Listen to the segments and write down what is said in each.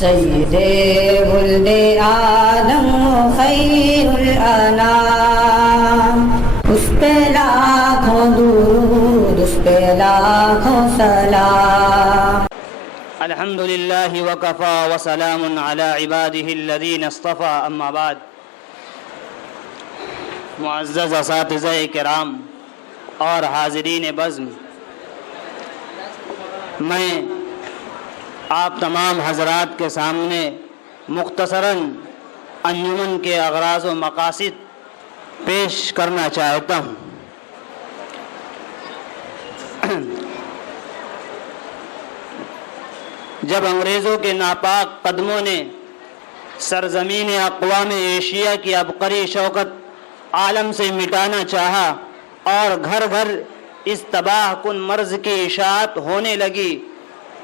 سید ولد آدم خیر الانام، اس پہ لاکھوں درود، اس پہ لاکھوں سلام۔ الحمد للہ وکفا وسلام علی عباده الذین اصطفى، اما بعد۔ معزز اساتذہ کرام اور حاضرین بزم، میں آپ تمام حضرات کے سامنے مختصراً انجمن کے اغراض و مقاصد پیش کرنا چاہتا ہوں۔ جب انگریزوں کے ناپاک قدموں نے سرزمین اقوام ایشیا کی عبقری شوکت عالم سے مٹانا چاہا اور گھر گھر اس تباہ کن مرض کی اشاعت ہونے لگی،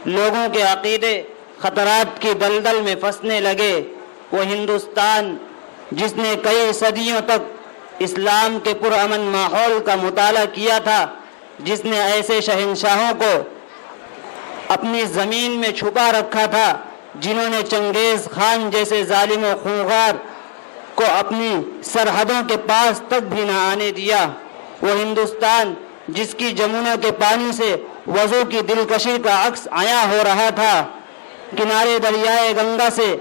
لوگوں کے عقیدے خطرات کی دلدل میں پھنسنے لگے، وہ ہندوستان جس نے کئی صدیوں تک اسلام کے پرامن ماحول کا مطالعہ کیا تھا، جس نے ایسے شہنشاہوں کو اپنی زمین میں چھپا رکھا تھا جنہوں نے چنگیز خان جیسے ظالم و خونخوار کو اپنی سرحدوں کے پاس تک بھی نہ آنے دیا، وہ ہندوستان جس کی جمنا کے پانی سے وضو کی دلکشی کا عکس عیاں ہو رہا تھا، کنارے دریائے گنگا سے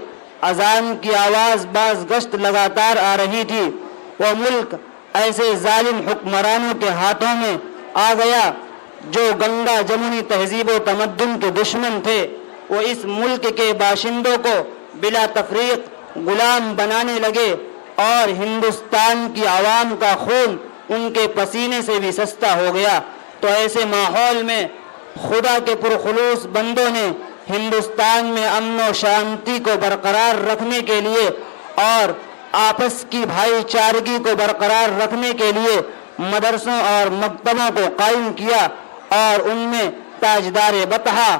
اذان کی آواز باز گشت لگاتار آ رہی تھی، وہ ملک ایسے ظالم حکمرانوں کے ہاتھوں میں آ گیا جو گنگا جمنی تہذیب و تمدن کے دشمن تھے، وہ اس ملک کے باشندوں کو بلا تفریق غلام بنانے لگے اور ہندوستان کی عوام کا خون ان کے پسینے سے بھی سستا ہو گیا۔ تو ایسے ماحول میں خدا کے پرخلوص بندوں نے ہندوستان میں امن و شانتی کو برقرار رکھنے کے لیے اور آپس کی بھائی چارگی کو برقرار رکھنے کے لیے مدرسوں اور مکتبوں کو قائم کیا اور ان میں تاجدار بطحہ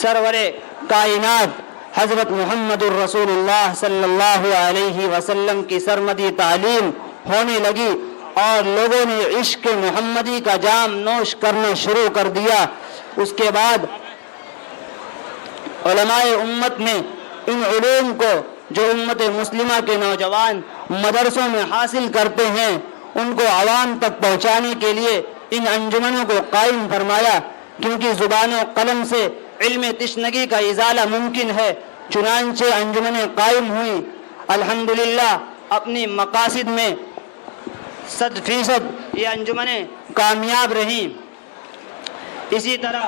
سرور کائنات حضرت محمد الرسول اللہ صلی اللہ علیہ وسلم کی سرمدی تعلیم ہونے لگی اور لوگوں نے عشق محمدی کا جام نوش کرنا شروع کر دیا۔ اس کے بعد علماء امت نے ان علوم کو جو امت مسلمہ کے نوجوان مدرسوں میں حاصل کرتے ہیں ان کو عوام تک پہنچانے کے لیے ان انجمنوں کو قائم فرمایا، کیونکہ زبان و قلم سے علم تشنگی کا ازالہ ممکن ہے، چنانچہ انجمنیں قائم ہوئیں۔ الحمدللہ اپنی مقاصد میں 100% یہ انجمنیں کامیاب رہیں۔ اسی طرح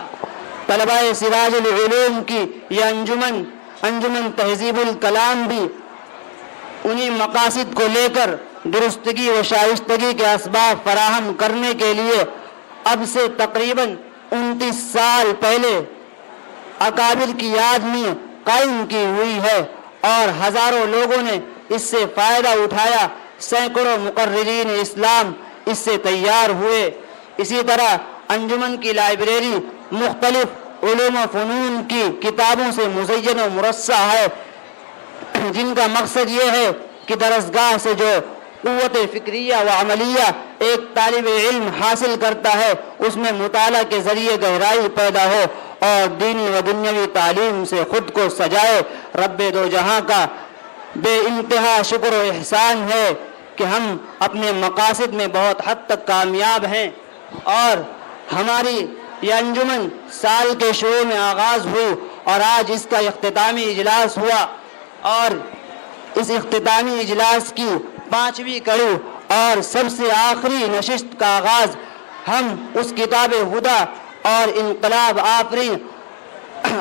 طلباء سراج العلوم کی یہ انجمن تہذیب الکلام بھی انہی مقاصد کو لے کر درستگی و شائستگی کے اسباب فراہم کرنے کے لیے اب سے تقریباً 29 سال پہلے اکابر کی یاد میں قائم کی ہوئی ہے اور ہزاروں لوگوں نے اس سے فائدہ اٹھایا، سینکڑوں مقررین اسلام اس سے تیار ہوئے۔ اسی طرح انجمن کی لائبریری مختلف علوم و فنون کی کتابوں سے مزین و مرصع ہے، جن کا مقصد یہ ہے کہ درسگاہ سے جو قوت فکریہ و عملیہ ایک طالب علم حاصل کرتا ہے اس میں مطالعہ کے ذریعے گہرائی پیدا ہو اور دینی و دنیاوی تعلیم سے خود کو سجائے۔ رب دو جہاں کا بے انتہا شکر و احسان ہے کہ ہم اپنے مقاصد میں بہت حد تک کامیاب ہیں اور ہماری یہ انجمن سال کے شروع میں آغاز ہوئی اور آج اس کا اختتامی اجلاس ہوا اور اس اختتامی اجلاس کی 5ویں کڑی اور سب سے آخری نشست کا آغاز ہم اس کتاب ہدیٰ اور انقلاب آفرین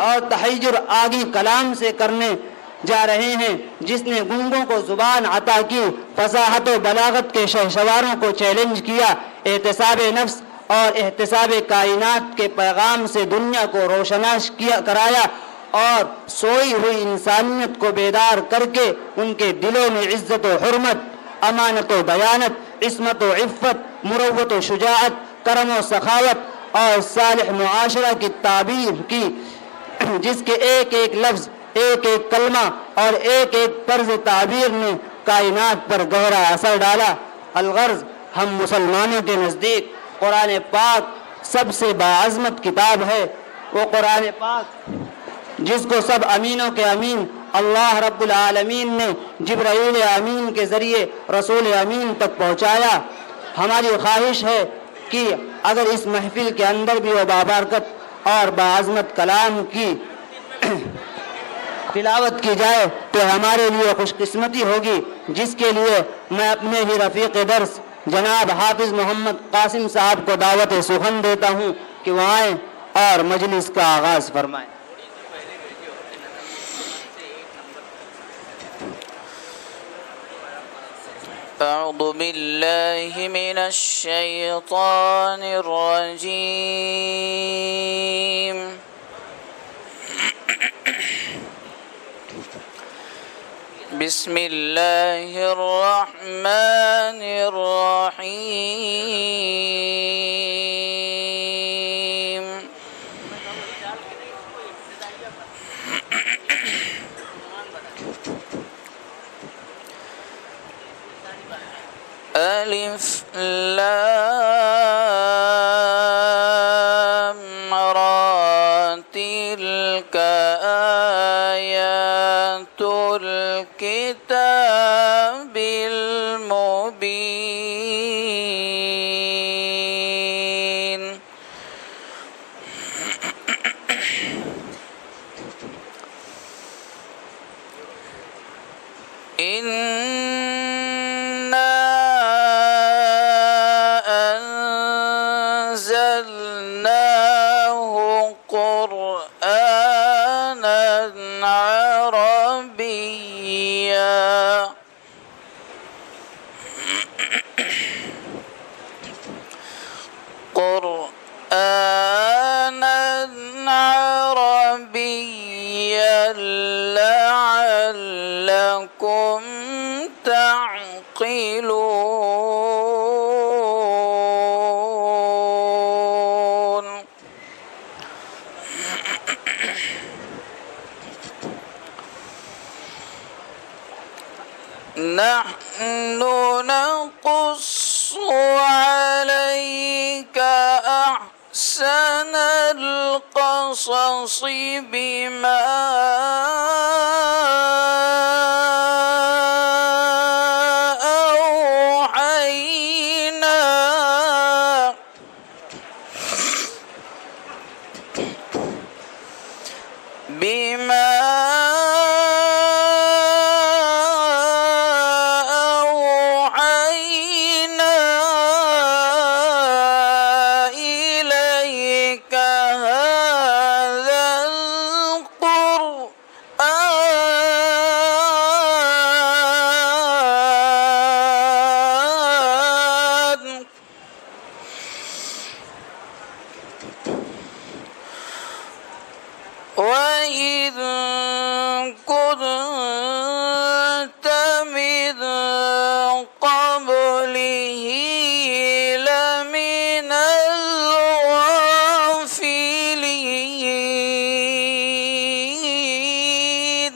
اور تحیر آگی کلام سے کرنے جا رہے ہیں، جس نے گونگوں کو زبان عطا کی، فصاحت و بلاغت کے شہسواروں کو چیلنج کیا، احتساب نفس اور احتساب کائنات کے پیغام سے دنیا کو روشناس کرایا اور سوئی ہوئی انسانیت کو بیدار کر کے ان کے دلوں میں عزت و حرمت، امانت و دیانت، عصمت و عفت، مروت و شجاعت، کرم و سخاوت اور صالح معاشرہ کی تعبیر کی، جس کے ایک ایک لفظ، ایک ایک کلمہ اور ایک ایک طرز تعبیر نے کائنات پر گہرا اثر ڈالا۔ الغرض ہم مسلمانوں کے نزدیک قرآن پاک سب سے باعظمت کتاب ہے۔ وہ قرآن پاک جس کو سب امینوں کے امین اللہ رب العالمین نے جبرائیل امین کے ذریعے رسول امین تک پہنچایا۔ ہماری خواہش ہے کہ اگر اس محفل کے اندر بھی وہ بابرکت اور باعظمت کلام کی تلاوت کی جائے تو ہمارے لیے خوش قسمتی ہوگی، جس کے لیے میں اپنے ہی رفیق درس جناب حافظ محمد قاسم صاحب کو دعوت سخن دیتا ہوں کہ وہ آئیں اور مجلس کا آغاز فرمائیں۔ أعوذ بالله من الشيطان الرجيم بسم الله الرحمن الرحيم ألف لام را تلك آيات الكتاب المبين أنزلناه قرآنا عربيا لعلكم تعقلون نحن نقص عليك أحسن القصص بما أوحينا إليك هذا القرآن وإذ كنت من قبله لمن الغافلين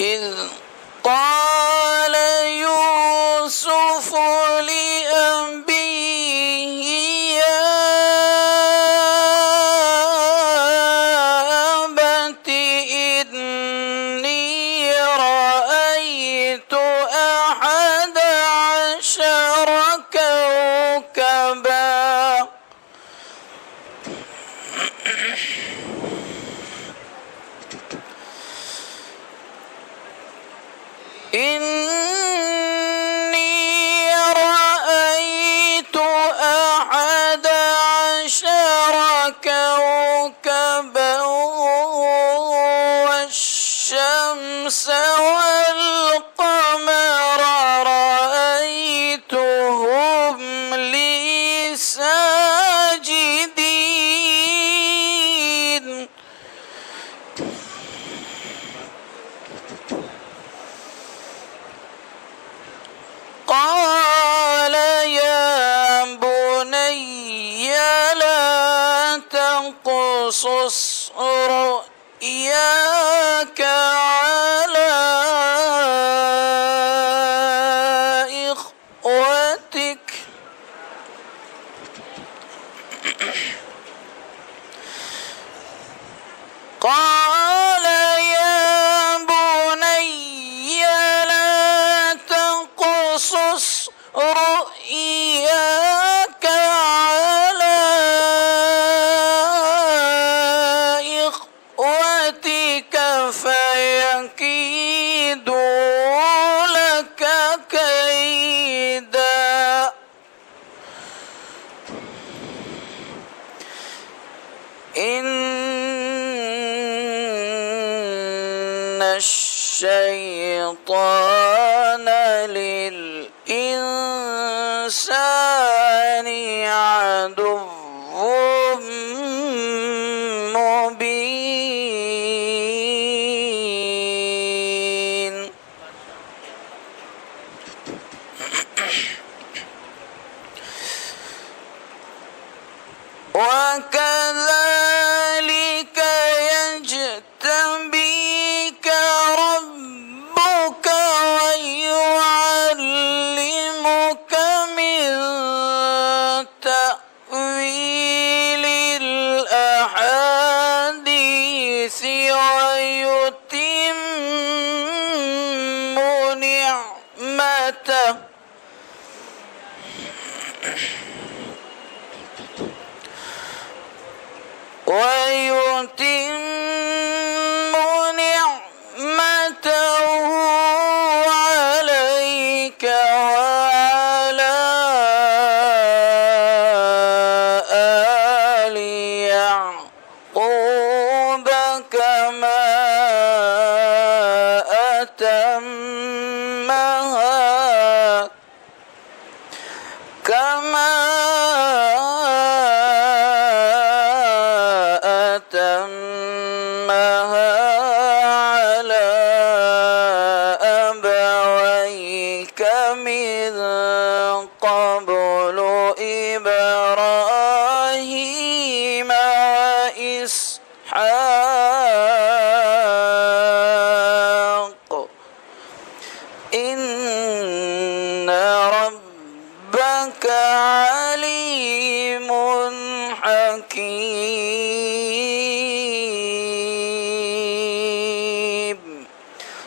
إذ قال يوسف لأبيه يا أبت إني رأيت أحد عشر كوكبا إني رأيت أحد عشر كوكبا والشمس والقمر رأيتهم لي ساجدين قال يا بني لا تقصص رؤياك على إخوتك قال يا بني لا تقصص رؤياك على إخوتك فيكيدوا لك كيدا إن الشيطان للإنسان عدو مبين وكذلك يجتبيك ربك ويعلمك من تأويل الأحاديث ويتم نعمته عليك وعلى آل يعقوب كما أتمها على أبويك من قبل إبراهيم وإسحاق إن ربك عليم حكيم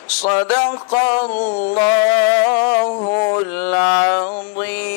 صدق الله العظيم.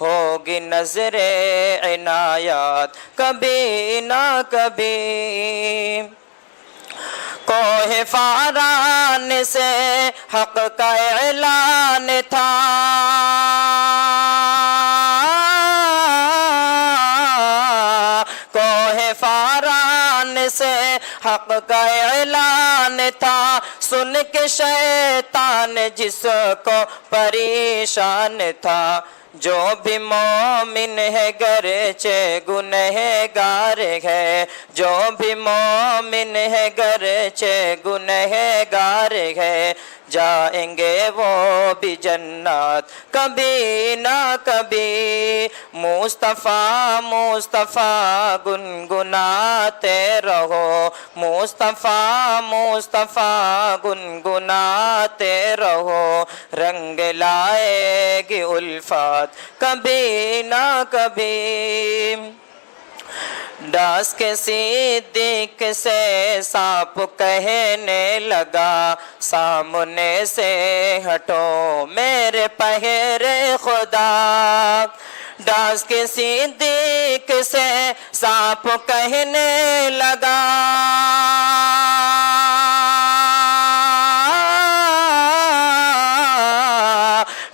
ہوگی نظر عنایت کبھی نہ کبھی کوہ فاران سے حق کا اعلان تھا کوہ فاران سے حق کا اعلان تھا سن کے شیطان جس کو پریشان تھا جو بھی مومن ہے گرچہ گنہگار ہے جو بھی مومن ہے گرچہ گنہگار ہے جائیں گے وہ بھی جنات کبھی نہ کبھی مصطفیٰ مصطفیٰ گنگناتے رہو مصطفیٰ مصطفیٰ گنگناتے رہو رنگ لائے گی الفات کبھی نہ کبھی ڈاس کے صدیق سے سانپ کہنے لگا سامنے سے ہٹو میرے پہرے خدا ڈاس کے صدیق سے سانپ کہنے لگا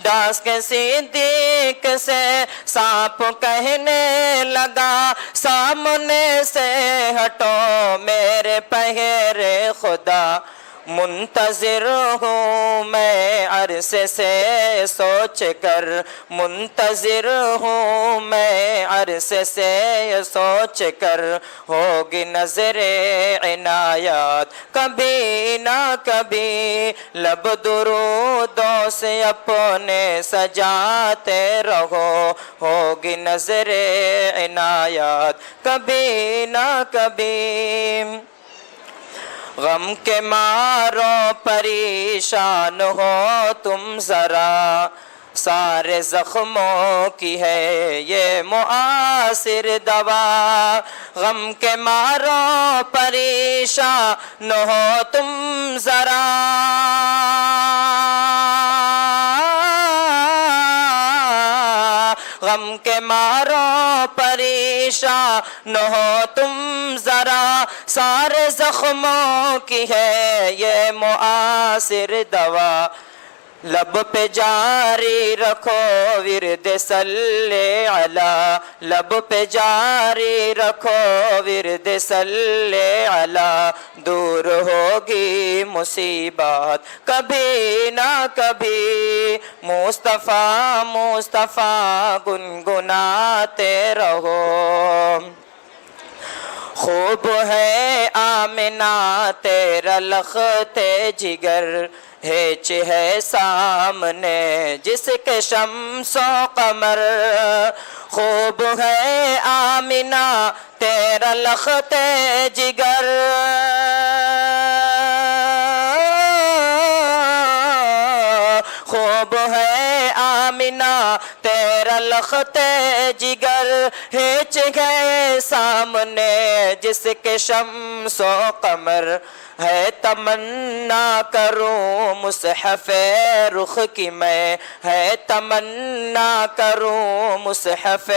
ڈاس کے صدیق سے سانپ کہنے لگا سامنے سے ہٹو میرے پہرے خدا منتظر ہوں میں عرصے سے سوچ کر منتظر ہوں میں عرصے سے سوچ کر ہوگی نظر عنایت کبھی نہ کبھی لب درودوں سے اپنے سجاتے رہو ہوگی نظر عنایت کبھی نہ کبھی غم کے مارو پریشان ہو تم ذرا سارے زخموں کی ہے یہ مؤثر دوا غم کے مارو پریشان ہو تم ذرا غم کے مارو پریشان ہو تم ذرا سارے زخموں کی ہے یہ مؤثر دوا لب پہ جاری رکھو ورد صلی علی لب پہ جاری رکھو ورد صلی علی دور ہوگی مصیبت کبھی نہ کبھی مصطفیٰ مصطفیٰ گنگناتے رہو خوب ہے آمنہ تیرا لخت جگر ہیچ ہے سامنے جس کے شمس و قمر خوب ہے آمنہ تیرا لخت جگر خوب ہے آمنہ تیرا لخت جگر ہیچ ہے سامنے جس کے شمس و قمر ہے تمنا کروں مصحف رخ کی میں ہے تمنا کروں مصحف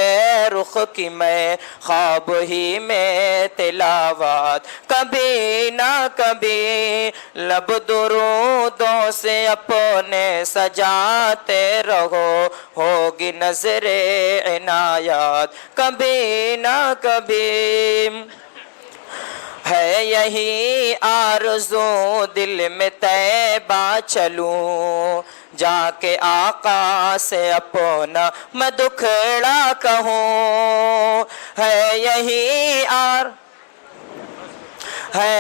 رخ کی میں خواب ہی میں تلاوت کبھی نہ کبھی لب درودوں سے اپنے سجاتے رہو ہوگی نظر عنایت کبھی نہ کبھی ہے یہی آرزو دل میں طیبہ چلوں جا کے آقا سے اپنا میں دکھڑا کہوں ہے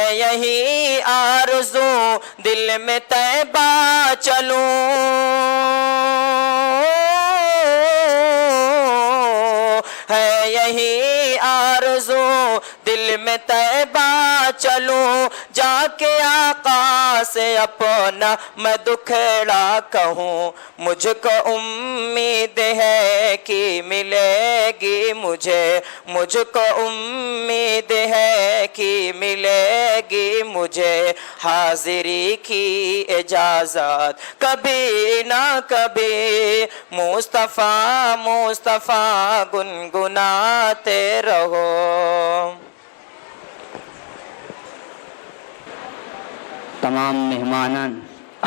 یہی آرزو دل میں طیبہ چلوں ہے یہی آرزو دل میں طیبہ چلوں جا کے آقا سے اپنا میں دکھڑا کہوں مجھ کو امید ہے کہ ملے گی مجھے مجھ کو امید ہے کہ ملے گی مجھے حاضری کی اجازت کبھی نہ کبھی مصطفیٰ مصطفیٰ گنگناتے رہو. تمام مہمانان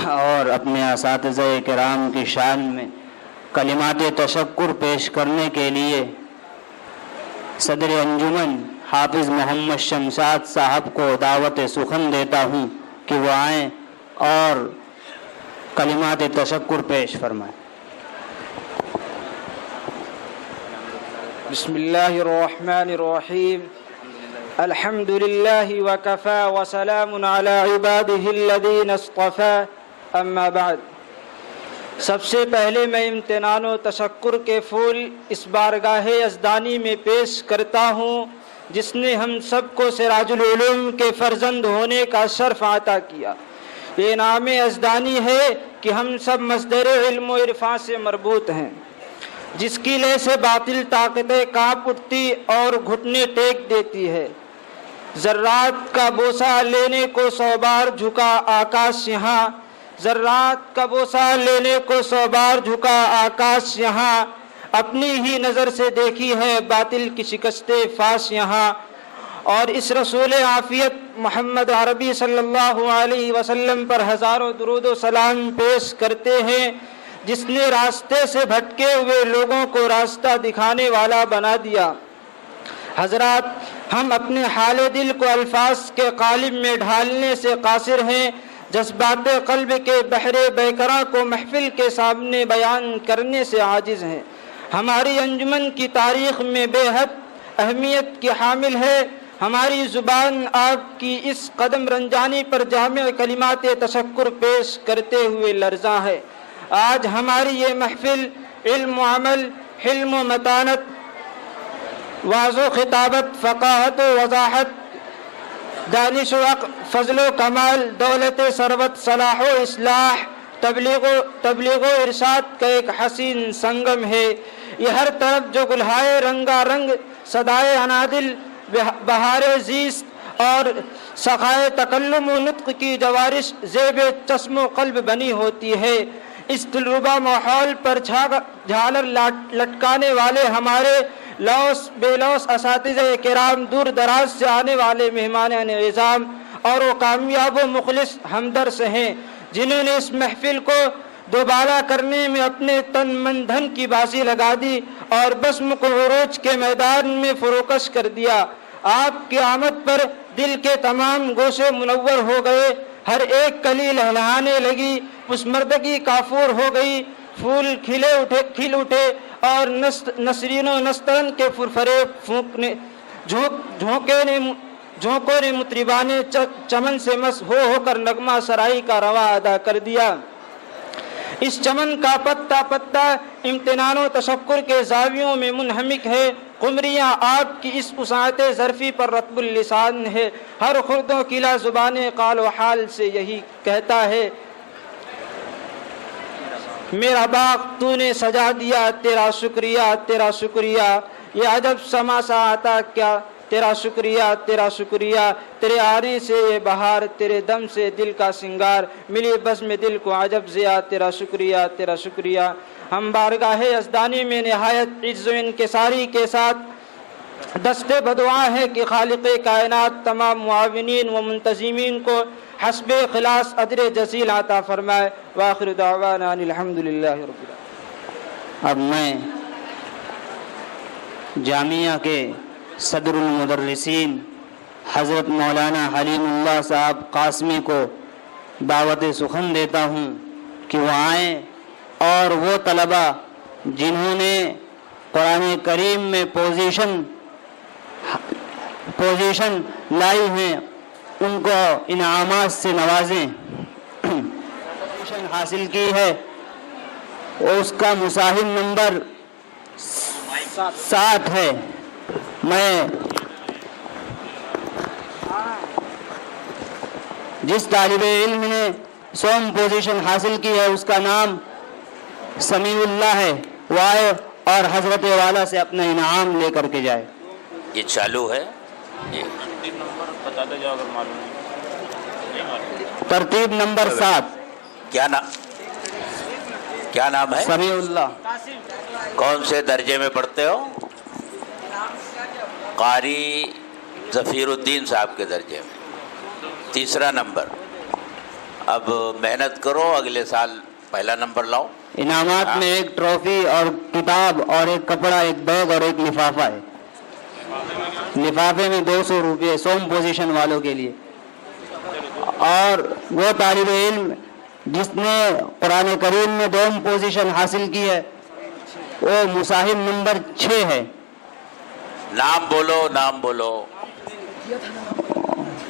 اور اپنے اساتذہ کرام کی شان میں کلمات تشکر پیش کرنے کے لیے صدر انجمن حافظ محمد شمشاد صاحب کو دعوت سخن دیتا ہوں کہ وہ آئیں اور کلمات تشکر پیش فرمائیں. بسم اللہ الرحمن الرحیم. الحمد للہ وکفا وسلام علی عبادہ الذین اصطفا. اما بعد، سب سے پہلے میں امتنان و تشکر کے پھول اس بارگاہ یزدانی میں پیش کرتا ہوں جس نے ہم سب کو سراج العلوم کے فرزند ہونے کا شرف عطا کیا. یہ نام یزدانی ہے کہ ہم سب مصدر علم و عرفان سے مربوط ہیں، جس کی لے سے باطل طاقتیں کانپ اٹھتی اور گھٹنے ٹیک دیتی ہے. ذرات کا بوسہ لینے کو 100 بار جھکا آکاش یہاں، ذرات کا بوسہ لینے کو 100 بار جھکا آکاش یہاں. اپنی ہی نظر سے دیکھی ہے باطل کی شکست فاش یہاں. اور اس رسول عافیت محمد عربی صلی اللہ علیہ وسلم پر ہزاروں درود و سلام پیش کرتے ہیں جس نے راستے سے بھٹکے ہوئے لوگوں کو راستہ دکھانے والا بنا دیا. حضرات، ہم اپنے حال دل کو الفاظ کے قالب میں ڈھالنے سے قاصر ہیں، جذبات قلب کے بحر بیکراں کو محفل کے سامنے بیان کرنے سے عاجز ہیں. ہماری انجمن کی تاریخ میں بے حد اہمیت کی حامل ہے. ہماری زبان آپ کی اس قدم رنجانی پر جامع کلمات تشکر پیش کرتے ہوئے لرزاں ہے. آج ہماری یہ محفل علم و عمل، حلم و متانت، واعظ و خطابت، فقاہت و وضاحت، دانش و عقل، فضل و کمال، دولت ثروت، صلاح و اصلاح، تبلیغ و ارشاد کا ایک حسین سنگم ہے. یہ ہر طرف جو گلہائے رنگا رنگ، صدائے انادل، بہار زیست اور سخائے تکلم و نطق کی جوارش زیب چشم و قلب بنی ہوتی ہے. اس دلربا ماحول پر جھالر لٹکانے والے ہمارے لوس بے لوس اساتذہ کرام، دور دراز سے آنے والے مہمان نظام اور وہ کامیاب و مخلص ہمدرد ہیں جنہوں نے اس محفل کو دوبارہ کرنے میں اپنے تن من دھن کی بازی لگا دی اور بزم کو عروج کے میدان میں فروکش کر دیا. آپ کی آمد پر دل کے تمام گوشے منور ہو گئے، ہر ایک کلی لہلہانے لگی، پسمردگی کافور ہو گئی، پھول کھل اٹھے اور نسرین و نسترن کے فرفرے پھونکنے جھونکوں نے مطربان چمن سے مس ہو کر نغمہ سرائی کا رواں ادا کر دیا. اس چمن کا پتا پتا امتنان و تشکر کے زاویوں میں منہمک ہے. قمریاں آپ کی اس وسعت ظرفی پر رطب اللسان ہے. ہر خرد و کلا زبان قال و حال سے یہی کہتا ہے، میرا باغ تو نے سجا دیا، تیرا شکریہ تیرا شکریہ. یہ عجب سما سا آتا کیا، تیرا شکریہ تیرا شکریہ. تیرے آنے سے یہ بہار، تیرے دم سے دل کا سنگار، ملی بس میں دل کو عجب ضیا، تیرا شکریہ تیرا شکریہ. ہم بارگاہ یزدانی میں نہایت عجز و انکساری کے ساتھ دستے بدعا ہے کہ خالق کائنات تمام معاونین و منتظمین کو حسب خلاص اجر جزیل عطا فرمائے. وآخر دعوانا ان الحمدللہ رب العالمین. اب میں جامعہ کے صدر المدرسین حضرت مولانا حلیم اللہ صاحب قاسمی کو دعوت سخن دیتا ہوں کہ وہ آئیں اور وہ طلبہ جنہوں نے قرآن کریم میں پوزیشن لائی ہیں ان کو انعامات سے نوازیں. پوزیشن حاصل کی ہے اس کا مصاحب نمبر 7 ہے. میں جس طالب علم نے 100 پوزیشن حاصل کی ہے اس کا نام سمیع اللہ ہے، وہ آئے اور حضرت والا سے اپنا انعام لے کر کے جائے. یہ چالو ہے. بتاتے جاؤ اگر معلوم نہیں معلوم. ترتیب نمبر 7 کیا نام ہے؟ سمیع اللہ. کون سے درجے میں پڑھتے ہو؟ قاری ظفیر الدین صاحب کے درجے میں، تیسرا نمبر. اب محنت کرو، اگلے سال پہلا نمبر لاؤ. انعامات میں ایک ٹرافی اور کتاب اور ایک کپڑا، ایک بیگ اور ایک لفافہ ہے. لفافے میں 200 روپے سوم پوزیشن والوں کے لیے. اور وہ طالب علم جس نے قرآن کریم میں دوم پوزیشن حاصل کی ہے وہ مصاحب نمبر 6 ہے. نام بولو، نام بولو،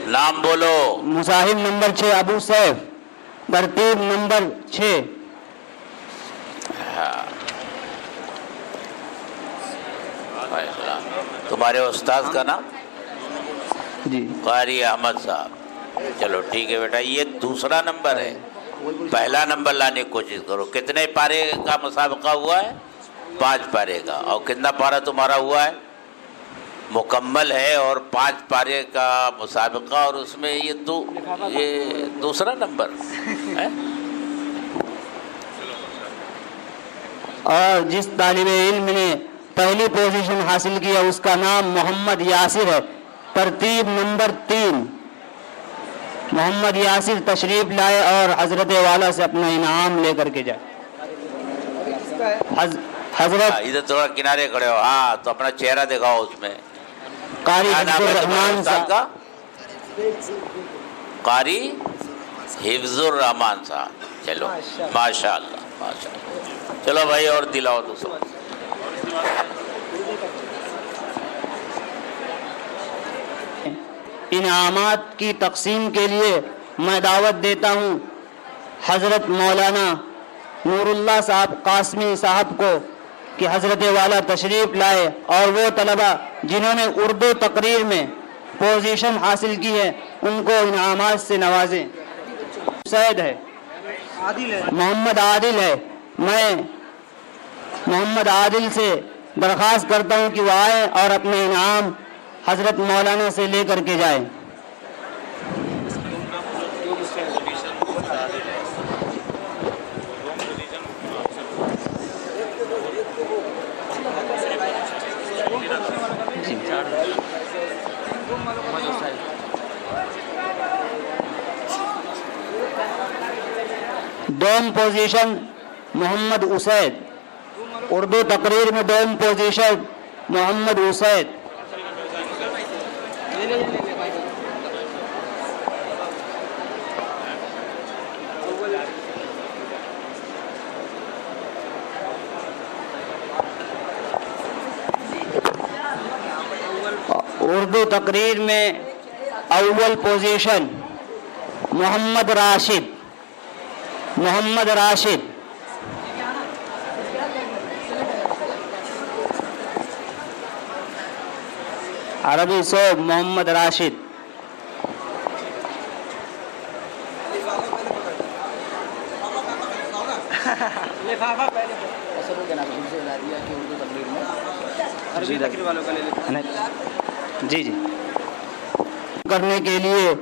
نام بولو. مصاحب نمبر 6 ابو سیف، ترتیب نمبر 6. تمہارے استاد کا نام؟ جی قاری احمد صاحب. چلو ٹھیک ہے بیٹا، یہ دوسرا نمبر ہے. پہلا نمبر لانے کی کوشش کرو. کتنے پارے کا مسابقہ ہوا ہے؟ 5 پارے کا. اور کتنا پارا تمہارا ہوا ہے؟ مکمل ہے. اور 5 پارے کا مسابقہ، اور اس میں یہ دوسرا نمبر ہے. اور جس طالب علم نے پہلی پوزیشن حاصل کیا اس کا نام محمد یاسر ہے، ترتیب نمبر 3. محمد یاسر تشریف لائے اور حضرت والا سے اپنا انعام لے کر کے جائے. حضرت ادھر تھوڑا کنارے کھڑے ہو. ہاں تو اپنا چہرہ دکھاؤ اس میں. قاری کیا نام حفظ ہے تمہارے الرحمان استاد صاحب. کا؟ قاری حفظ الرحمان صاحب. چلو ماشاء اللہ، ماشاء اللہ. چلو بھائی اور دلاؤ دوسرا. انعامات کی تقسیم کے لیے میں دعوت دیتا ہوں حضرت مولانا نور اللہ صاحب قاسمی صاحب کو کہ حضرت والا تشریف لائے اور وہ طلبہ جنہوں نے اردو تقریر میں پوزیشن حاصل کی ہے ان کو انعامات سے نوازیں. سید ہے، محمد عادل ہے. میں محمد عادل سے درخواست کرتا ہوں کہ وہ آئے اور اپنے انعام حضرت مولانا سے لے کر کے جائیں. دوم پوزیشن محمد اسید، اردو تقریر میں دوم پوزیشن محمد اسید. اردو تقریر میں اول پوزیشن محمد راشد. محمد راشد. عربی صوب محمد راشد. جی جی کرنے کے لیے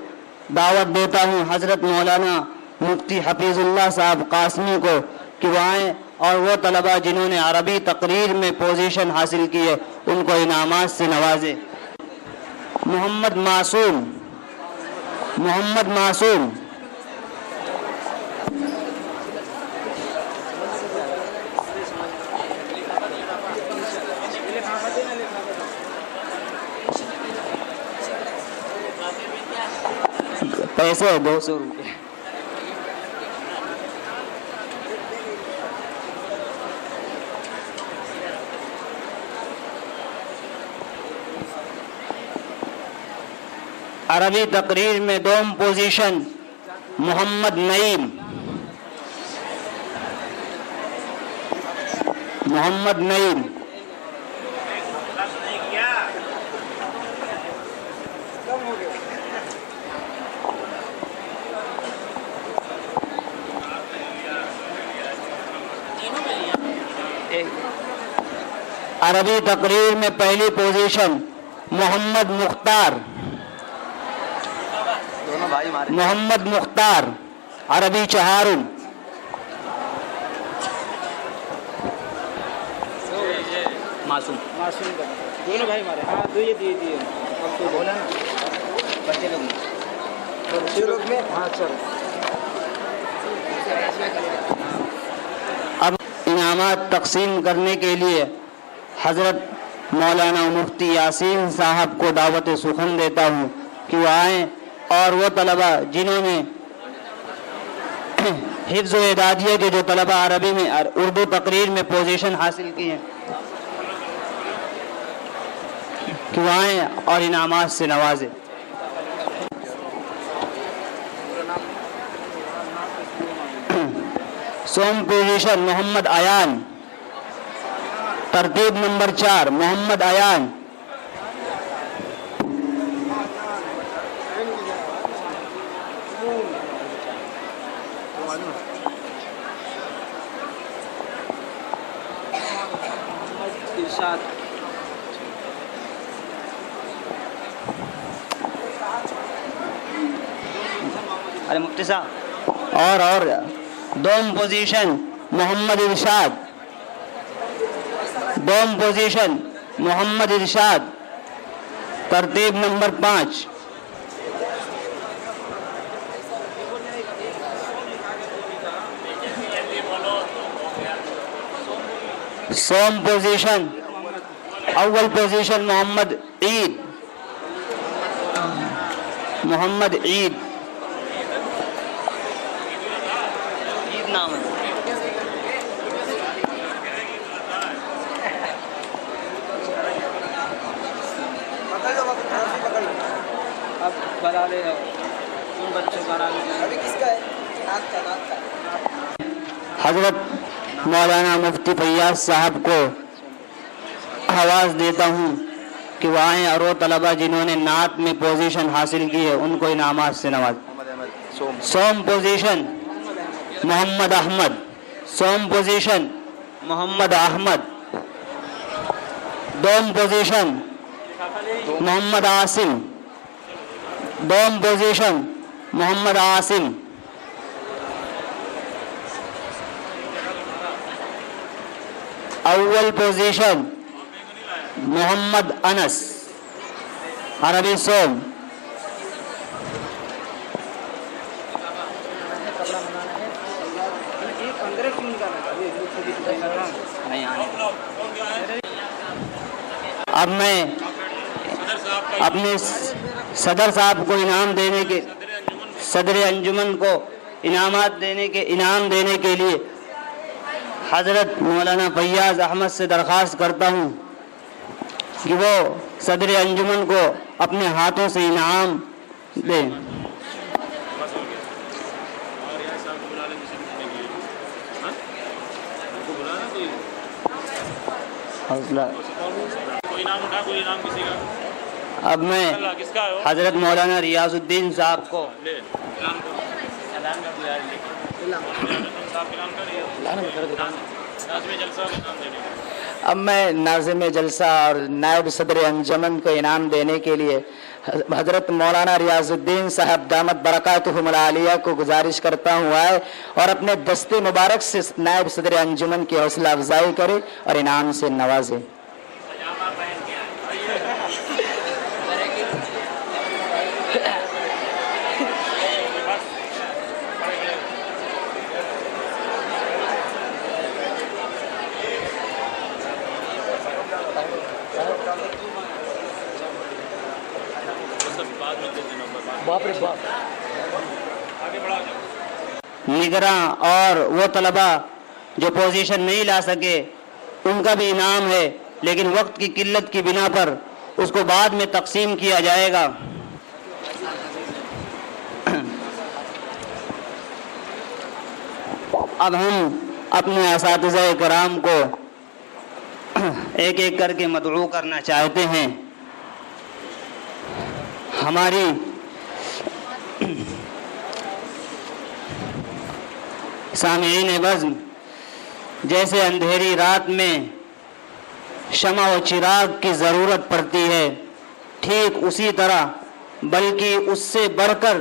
دعوت دیتا ہوں حضرت مولانا مفتی حفیظ اللہ صاحب قاسمی کو کہ وہ آئیں اور وہ طلبہ جنہوں نے عربی تقریر میں پوزیشن حاصل کی ہے ان کو انعامات سے نوازے. محمد معصوم. محمد معصوم. پیسے 200 روپے. عربی تقریر میں دوم پوزیشن محمد نعیم. محمد نعیم. عربی تقریر میں پہلی پوزیشن محمد مختار. محمد مختار عربی چہارم، معصوم کا دونوں بھائی ہمارے. ہاں دو یہ دیے اب تو بولا نا بچے لوگ میں. ہاں چلو. اب انعامات تقسیم کرنے کے لیے حضرت مولانا مفتی یاسین صاحب کو دعوت سخن دیتا ہوں کہ وہ آئیں، اور وہ طلبہ جنہوں نے حفظ و اعدادیہ کے جو طلبہ عربی میں اردو تقریر میں پوزیشن حاصل کی ہیں کہ وہ آئیں اور انعامات سے نوازیں. سوم پوزیشن محمد ایان، ترتیب نمبر 4 محمد ایان. ارشاد. ارے مفتی صاحب. اور دوم پوزیشن محمد ارشاد، دوم پوزیشن محمد ارشاد، ترتیب نمبر 5. سوم پوزیشن اول پوزیشن محمد عید، محمد عید نام ہے. اب بتا دے ان بچوں کا نام ابھی کس کا ہے؟ حضرت مولانا مفتی فیاض صاحب کو آواز دیتا ہوں کہ وہ آئیں اور وہ طلبہ جنہوں نے نعت میں پوزیشن حاصل کی ہے ان کو انعامات سے نواز. سوم پوزیشن محمد احمد، سوم پوزیشن محمد احمد. دوم پوزیشن محمد عاصم، دوم پوزیشن محمد عاصم. اول پوزیشن محمد انس عربی سوم. اب میں اپنے صدر صاحب کو انعام دینے کے، صدر انجمن کو انعام دینے کے لیے حضرت مولانا فیاض احمد سے درخواست کرتا ہوں کہ وہ صدر انجمن کو اپنے ہاتھوں سے انعام دیں. اب میں حضرت مولانا ریاض الدین صاحب کو ناظم جلسہ اور نائب صدر انجمن کو انعام دینے کے لیے حضرت مولانا ریاض الدین صاحب دامت برکاتہم العالیہ کو گزارش کرتا ہوں آئے اور اپنے دستے مبارک سے نائب صدر انجمن کی حوصلہ افزائی کرے اور انعام سے نوازے. نگراں اور وہ طلبہ جو پوزیشن نہیں لا سکے ان کا بھی انعام ہے، لیکن وقت کی قلت کی بنا پر اس کو بعد میں تقسیم کیا جائے گا. اب ہم اپنے اساتذہ کرام کو ایک ایک کر کے مدعو کرنا چاہتے ہیں. ہماری سامعین بزم جیسے اندھیری رات میں شمع و چراغ کی ضرورت پڑتی ہے، ٹھیک اسی طرح بلکہ اس سے بڑھ کر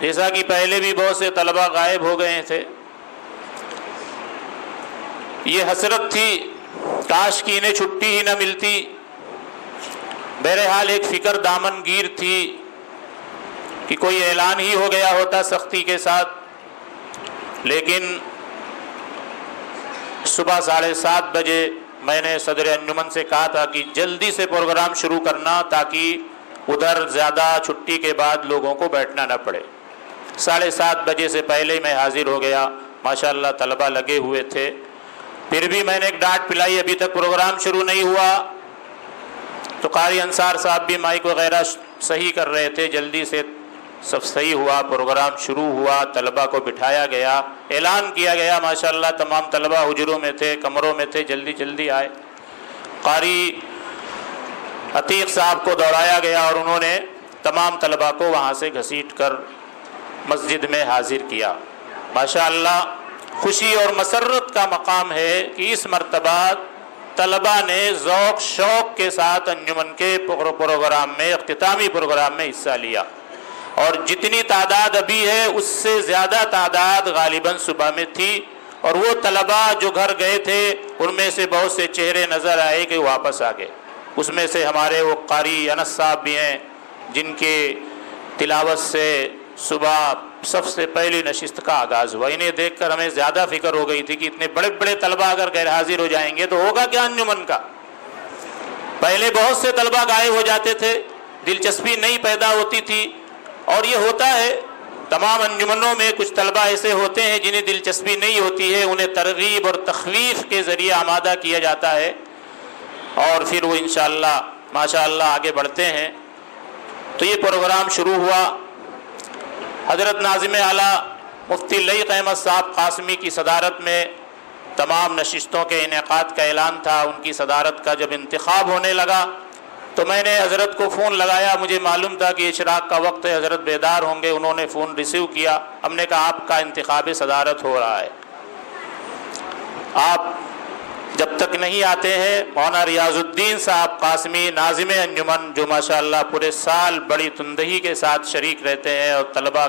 جیسا کہ پہلے بھی بہت سے طلبہ غائب ہو گئے تھے، یہ حسرت تھی کاش کہ انہیں چھٹی ہی نہ ملتی۔ بہرحال ایک فکر دامن گیر تھی کہ کوئی اعلان ہی ہو گیا ہوتا سختی کے ساتھ، لیکن صبح 7:30 بجے میں نے صدر انجمن سے کہا تھا کہ جلدی سے پروگرام شروع کرنا تاکہ ادھر زیادہ چھٹی کے بعد لوگوں کو بیٹھنا نہ پڑے۔ 7:30 بجے سے پہلے ہی میں حاضر ہو گیا، ماشاءاللہ طلبہ لگے ہوئے تھے۔ پھر بھی میں نے ایک ڈانٹ پلائی، ابھی تک پروگرام شروع نہیں ہوا، تو قاری انصار صاحب بھی مائک وغیرہ صحیح کر رہے تھے، جلدی سے سب صحیح ہوا، پروگرام شروع ہوا، طلبہ کو بٹھایا گیا، اعلان کیا گیا، ماشاءاللہ تمام طلبہ حجروں میں تھے، کمروں میں تھے، جلدی جلدی آئے۔ قاری عتیق صاحب کو دوڑایا گیا اور انہوں نے تمام طلبہ کو وہاں سے گھسیٹ کر مسجد میں حاضر کیا۔ ماشاءاللہ خوشی اور مسرت کا مقام ہے کہ اس مرتبہ طلبہ نے ذوق شوق کے ساتھ انجمن کے پروگرام میں، اختتامی پروگرام میں حصہ لیا، اور جتنی تعداد ابھی ہے اس سے زیادہ تعداد غالباً صبح میں تھی، اور وہ طلبہ جو گھر گئے تھے ان میں سے بہت سے چہرے نظر آئے کہ واپس آ گئے۔ اس میں سے ہمارے وہ قاری انس صاحب بھی ہیں جن کے تلاوت سے صبح سب سے پہلی نشست کا آغاز ہوا۔ انہیں دیکھ کر ہمیں زیادہ فکر ہو گئی تھی کہ اتنے بڑے بڑے طلبہ اگر غیر حاضر ہو جائیں گے تو ہوگا کیا انجمن کا۔ پہلے بہت سے طلبہ غائب ہو جاتے تھے، دلچسپی نہیں پیدا ہوتی تھی، اور یہ ہوتا ہے تمام انجمنوں میں کچھ طلبہ ایسے ہوتے ہیں جنہیں دلچسپی نہیں ہوتی ہے، انہیں ترغیب اور تخویف کے ذریعے آمادہ کیا جاتا ہے، اور پھر وہ انشاءاللہ ماشاءاللہ آگے بڑھتے ہیں۔ تو یہ پروگرام شروع ہوا۔ حضرت ناظم اعلیٰ مفتی لعیق احمد صاحب قاسمی کی صدارت میں تمام نشستوں کے انعقاد کا اعلان تھا۔ ان کی صدارت کا جب انتخاب ہونے لگا تو میں نے حضرت کو فون لگایا، مجھے معلوم تھا کہ اشراق کا وقت ہے، حضرت بیدار ہوں گے۔ انہوں نے فون ریسیو کیا، ہم نے کہا آپ کا انتخاب صدارت ہو رہا ہے، آپ جب تک نہیں آتے ہیں مولانا ریاض الدین صاحب قاسمی ناظم انجمن، جو ماشاءاللہ پورے سال بڑی تندہی کے ساتھ شریک رہتے ہیں اور طلبہ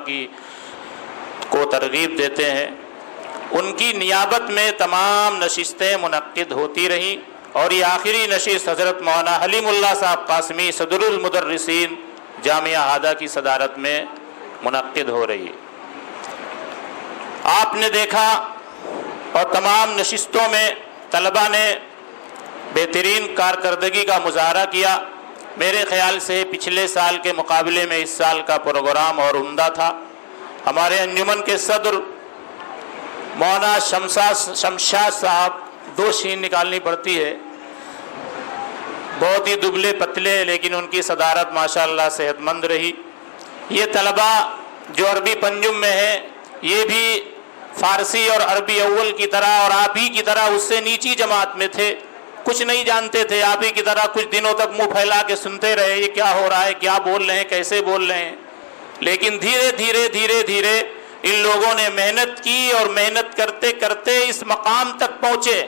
کو ترغیب دیتے ہیں، ان کی نیابت میں تمام نشستیں منعقد ہوتی رہیں، اور یہ آخری نشست حضرت مولانا حلیم اللہ صاحب قاسمی صدر المدرسین جامعہ ہادہ کی صدارت میں منعقد ہو رہی ہے۔ آپ نے دیکھا اور تمام نشستوں میں طلبہ نے بہترین کارکردگی کا مظاہرہ کیا۔ میرے خیال سے پچھلے سال کے مقابلے میں اس سال کا پروگرام اور عمدہ تھا۔ ہمارے انجمن کے صدر مولانا شمشاد صاحب، 2 شین نکالنی پڑتی ہے، بہت ہی دبلے پتلے، لیکن ان کی صدارت ماشاءاللہ صحت مند رہی۔ یہ طلبہ جو عربی پنجم میں ہیں، یہ بھی فارسی اور عربی اول کی طرح اور آپ ہی کی طرح اس سے نیچی جماعت میں تھے، کچھ نہیں جانتے تھے، آپ ہی کی طرح کچھ دنوں تک منہ پھیلا کے سنتے رہے یہ کیا ہو رہا ہے، کیا بول رہے ہیں، کیسے بول رہے ہیں۔ لیکن دھیرے دھیرے ان لوگوں نے محنت کی، اور محنت کرتے کرتے اس مقام تک پہنچے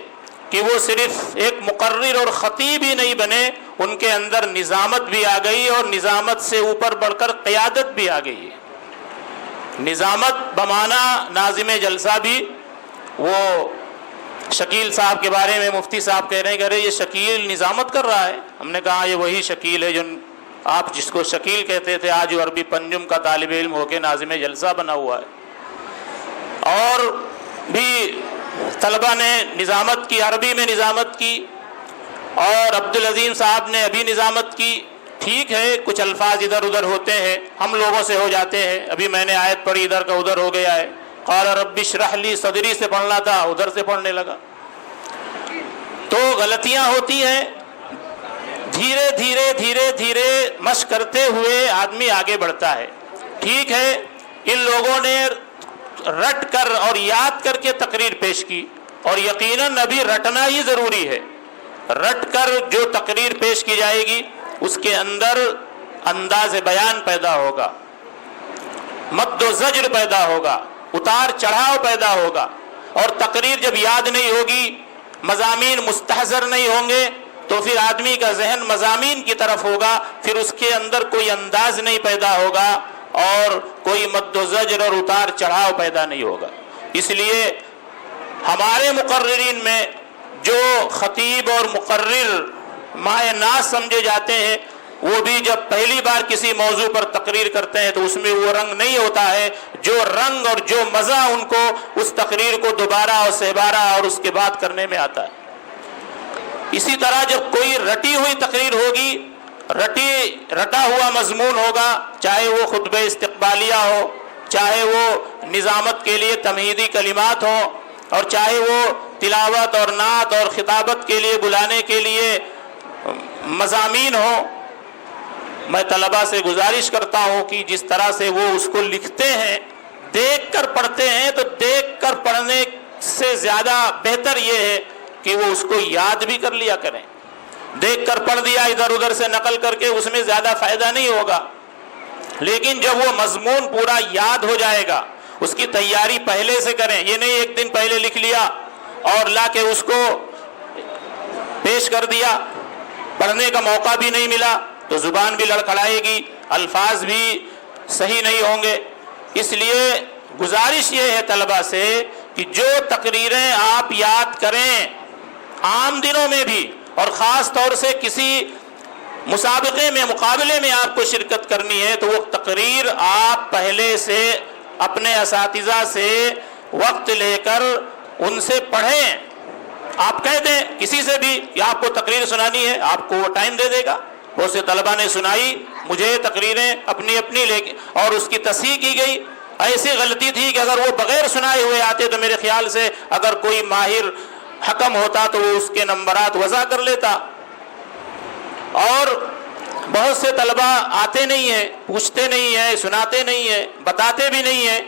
کہ وہ صرف ایک مقرر اور خطیب ہی نہیں بنے، ان کے اندر نظامت بھی آ گئی، اور نظامت سے اوپر بڑھ کر قیادت بھی آ گئی ہے۔ نظامت بمانا ناظم جلسہ بھی، وہ شکیل صاحب کے بارے میں مفتی صاحب کہہ رہے ہیں کہ ارے یہ شکیل نظامت کر رہا ہے۔ ہم نے کہا یہ وہی شکیل ہے جو آپ جس کو شکیل کہتے تھے، آج وہ عربی پنجم کا طالب علم ہو کے ناظم جلسہ بنا ہوا ہے۔ اور بھی طلبہ نے نظامت کی، عربی میں نظامت کی، اور عبدالعظیم صاحب نے ابھی نظامت کی۔ ٹھیک ہے کچھ الفاظ ادھر ادھر ہوتے ہیں، ہم لوگوں سے ہو جاتے ہیں، ابھی میں نے آیت پڑھی ادھر کا ادھر ہو گیا ہے، قال رب اشرح لی صدری سے پڑھنا تھا ادھر سے پڑھنے لگا، تو غلطیاں ہوتی ہیں۔ دھیرے دھیرے مشق کرتے ہوئے آدمی آگے بڑھتا ہے۔ ٹھیک ہے ان لوگوں نے رٹ کر اور یاد کر کے تقریر پیش کی، اور یقیناً ابھی رٹنا ہی ضروری ہے۔ رٹ کر جو تقریر پیش کی جائے گی اس کے اندر انداز بیان پیدا ہوگا، مد و زجر پیدا ہوگا، اتار چڑھاؤ پیدا ہوگا، اور تقریر جب یاد نہیں ہوگی، مضامین مستحضر نہیں ہوں گے، تو پھر آدمی کا ذہن مضامین کی طرف ہوگا، پھر اس کے اندر کوئی انداز نہیں پیدا ہوگا، اور کوئی مد و زجر اور اتار چڑھاؤ پیدا نہیں ہوگا. اس لیے ہمارے مقررین میں جو خطیب اور مقرر مائع ناز سمجھے جاتے ہیں وہ بھی جب پہلی بار کسی موضوع پر تقریر کرتے ہیں تو اس میں وہ رنگ نہیں ہوتا ہے جو رنگ اور جو مزہ ان کو اس تقریر کو دوبارہ اور سہبارہ اور اس کے بعد کرنے میں آتا ہے. اسی طرح جب کوئی رٹی ہوئی تقریر ہوگی، رٹا ہوا مضمون ہوگا، چاہے وہ خطبہ استقبالیہ ہو، چاہے وہ نظامت کے لیے تمہیدی کلمات ہوں، اور چاہے وہ تلاوت اور نعت اور خطابت کے لیے بلانے کے لیے مضامین ہوں، میں طلباء سے گزارش کرتا ہوں کہ جس طرح سے وہ اس کو لکھتے ہیں، دیکھ کر پڑھتے ہیں، تو دیکھ کر پڑھنے سے زیادہ بہتر یہ ہے کہ وہ اس کو یاد بھی کر لیا کریں. دیکھ کر پڑھ دیا ادھر ادھر سے نقل کر کے، اس میں زیادہ فائدہ نہیں ہوگا. لیکن جب وہ مضمون پورا یاد ہو جائے گا، اس کی تیاری پہلے سے کریں. یہ نہیں ایک دن پہلے لکھ لیا اور لا کے اس کو پیش کر دیا، پڑھنے کا موقع بھی نہیں ملا تو زبان بھی لڑکھڑائے گی، الفاظ بھی صحیح نہیں ہوں گے. اس لیے گزارش یہ ہے طلباء سے کہ جو تقریریں آپ یاد کریں عام دنوں میں بھی، اور خاص طور سے کسی مسابقے میں، مقابلے میں آپ کو شرکت کرنی ہے، تو وہ تقریر آپ پہلے سے اپنے اساتذہ سے وقت لے کر ان سے پڑھیں. آپ کہہ دیں کسی سے بھی کہ آپ کو تقریر سنانی ہے، آپ کو وہ ٹائم دے دے گا. بہت سے طلباء نے سنائی مجھے تقریریں اپنی لے کے، اور اس کی تصحیح کی گئی. ایسی غلطی تھی کہ اگر وہ بغیر سنائے ہوئے آتے تو میرے خیال سے اگر کوئی ماہر حکم ہوتا تو وہ اس کے نمبرات وضع کر لیتا. اور بہت سے طلباء آتے نہیں ہیں، پوچھتے نہیں ہیں، سناتے نہیں ہیں، بتاتے بھی نہیں ہیں.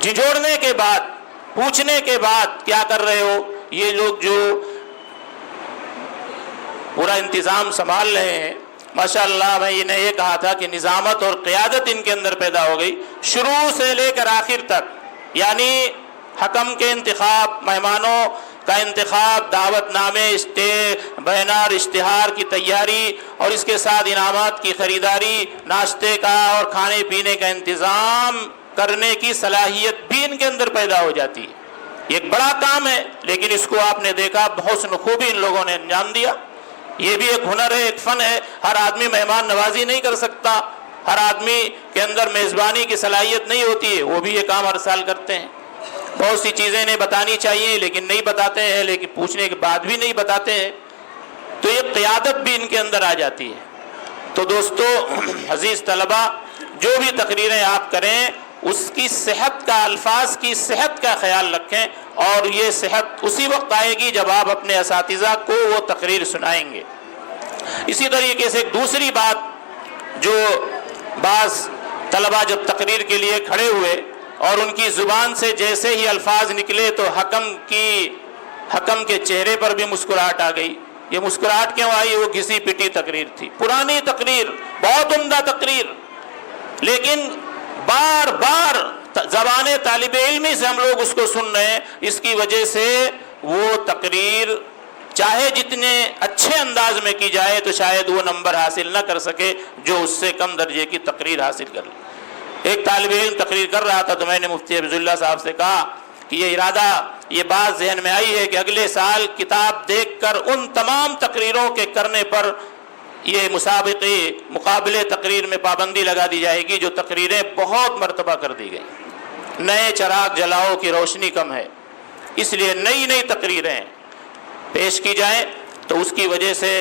جھنجھوڑنے کے بعد، پوچھنے کے بعد کیا کر رہے ہو؟ یہ لوگ جو پورا انتظام سنبھال رہے ہیں، ماشاءاللہ میں انہیں یہ کہا تھا کہ نظامت اور قیادت ان کے اندر پیدا ہو گئی شروع سے لے کر آخر تک. یعنی حکم کے انتخاب، مہمانوں کا انتخاب، دعوت نامے، بینر، اشتہار کی تیاری، اور اس کے ساتھ انعامات کی خریداری، ناشتے کا اور کھانے پینے کا انتظام کرنے کی صلاحیت بھی ان کے اندر پیدا ہو جاتی ہے. یہ ایک بڑا کام ہے، لیکن اس کو آپ نے دیکھا بحسن خوبی ان لوگوں نے انجام دیا. یہ بھی ایک ہنر ہے، ایک فن ہے. ہر آدمی مہمان نوازی نہیں کر سکتا، ہر آدمی کے اندر میزبانی کی صلاحیت نہیں ہوتی ہے، وہ بھی یہ کام ہر سال کرتے ہیں. بہت سی چیزیں انہیں بتانی چاہیے لیکن نہیں بتاتے ہیں، لیکن پوچھنے کے بعد بھی نہیں بتاتے ہیں. تو یہ قیادت بھی ان کے اندر آ جاتی ہے. تو دوستو، عزیز طلبہ، جو بھی تقریریں آپ کریں اس کی صحت کا، الفاظ کی صحت کا خیال رکھیں، اور یہ صحت اسی وقت آئے گی جب آپ اپنے اساتذہ کو وہ تقریر سنائیں گے. اسی طریقے سے ایک دوسری بات، جو بعض طلبہ جب تقریر کے لیے کھڑے ہوئے اور ان کی زبان سے جیسے ہی الفاظ نکلے تو حکم کے چہرے پر بھی مسکراہٹ آ گئی. یہ مسکراہٹ کیوں آئی؟ وہ گھسی پٹی تقریر تھی، پرانی تقریر، بہت عمدہ تقریر، لیکن بار بار زبان طالب علمی سے ہم لوگ اس کو سن رہے ہیں. اس کی وجہ سے وہ تقریر چاہے جتنے اچھے انداز میں کی جائے تو شاید وہ نمبر حاصل نہ کر سکے جو اس سے کم درجے کی تقریر حاصل کر لے. ایک طالب علم تقریر کر رہا تھا تو میں نے مفتی حفظ اللہ صاحب سے کہا کہ یہ ارادہ، یہ بات ذہن میں آئی ہے کہ اگلے سال کتاب دیکھ کر ان تمام تقریروں کے کرنے پر یہ مقابلے تقریر میں پابندی لگا دی جائے گی جو تقریریں بہت مرتبہ کر دی گئی. نئے چراغ جلاؤ کی روشنی کم ہے، اس لیے نئی تقریریں پیش کی جائیں تو اس کی وجہ سے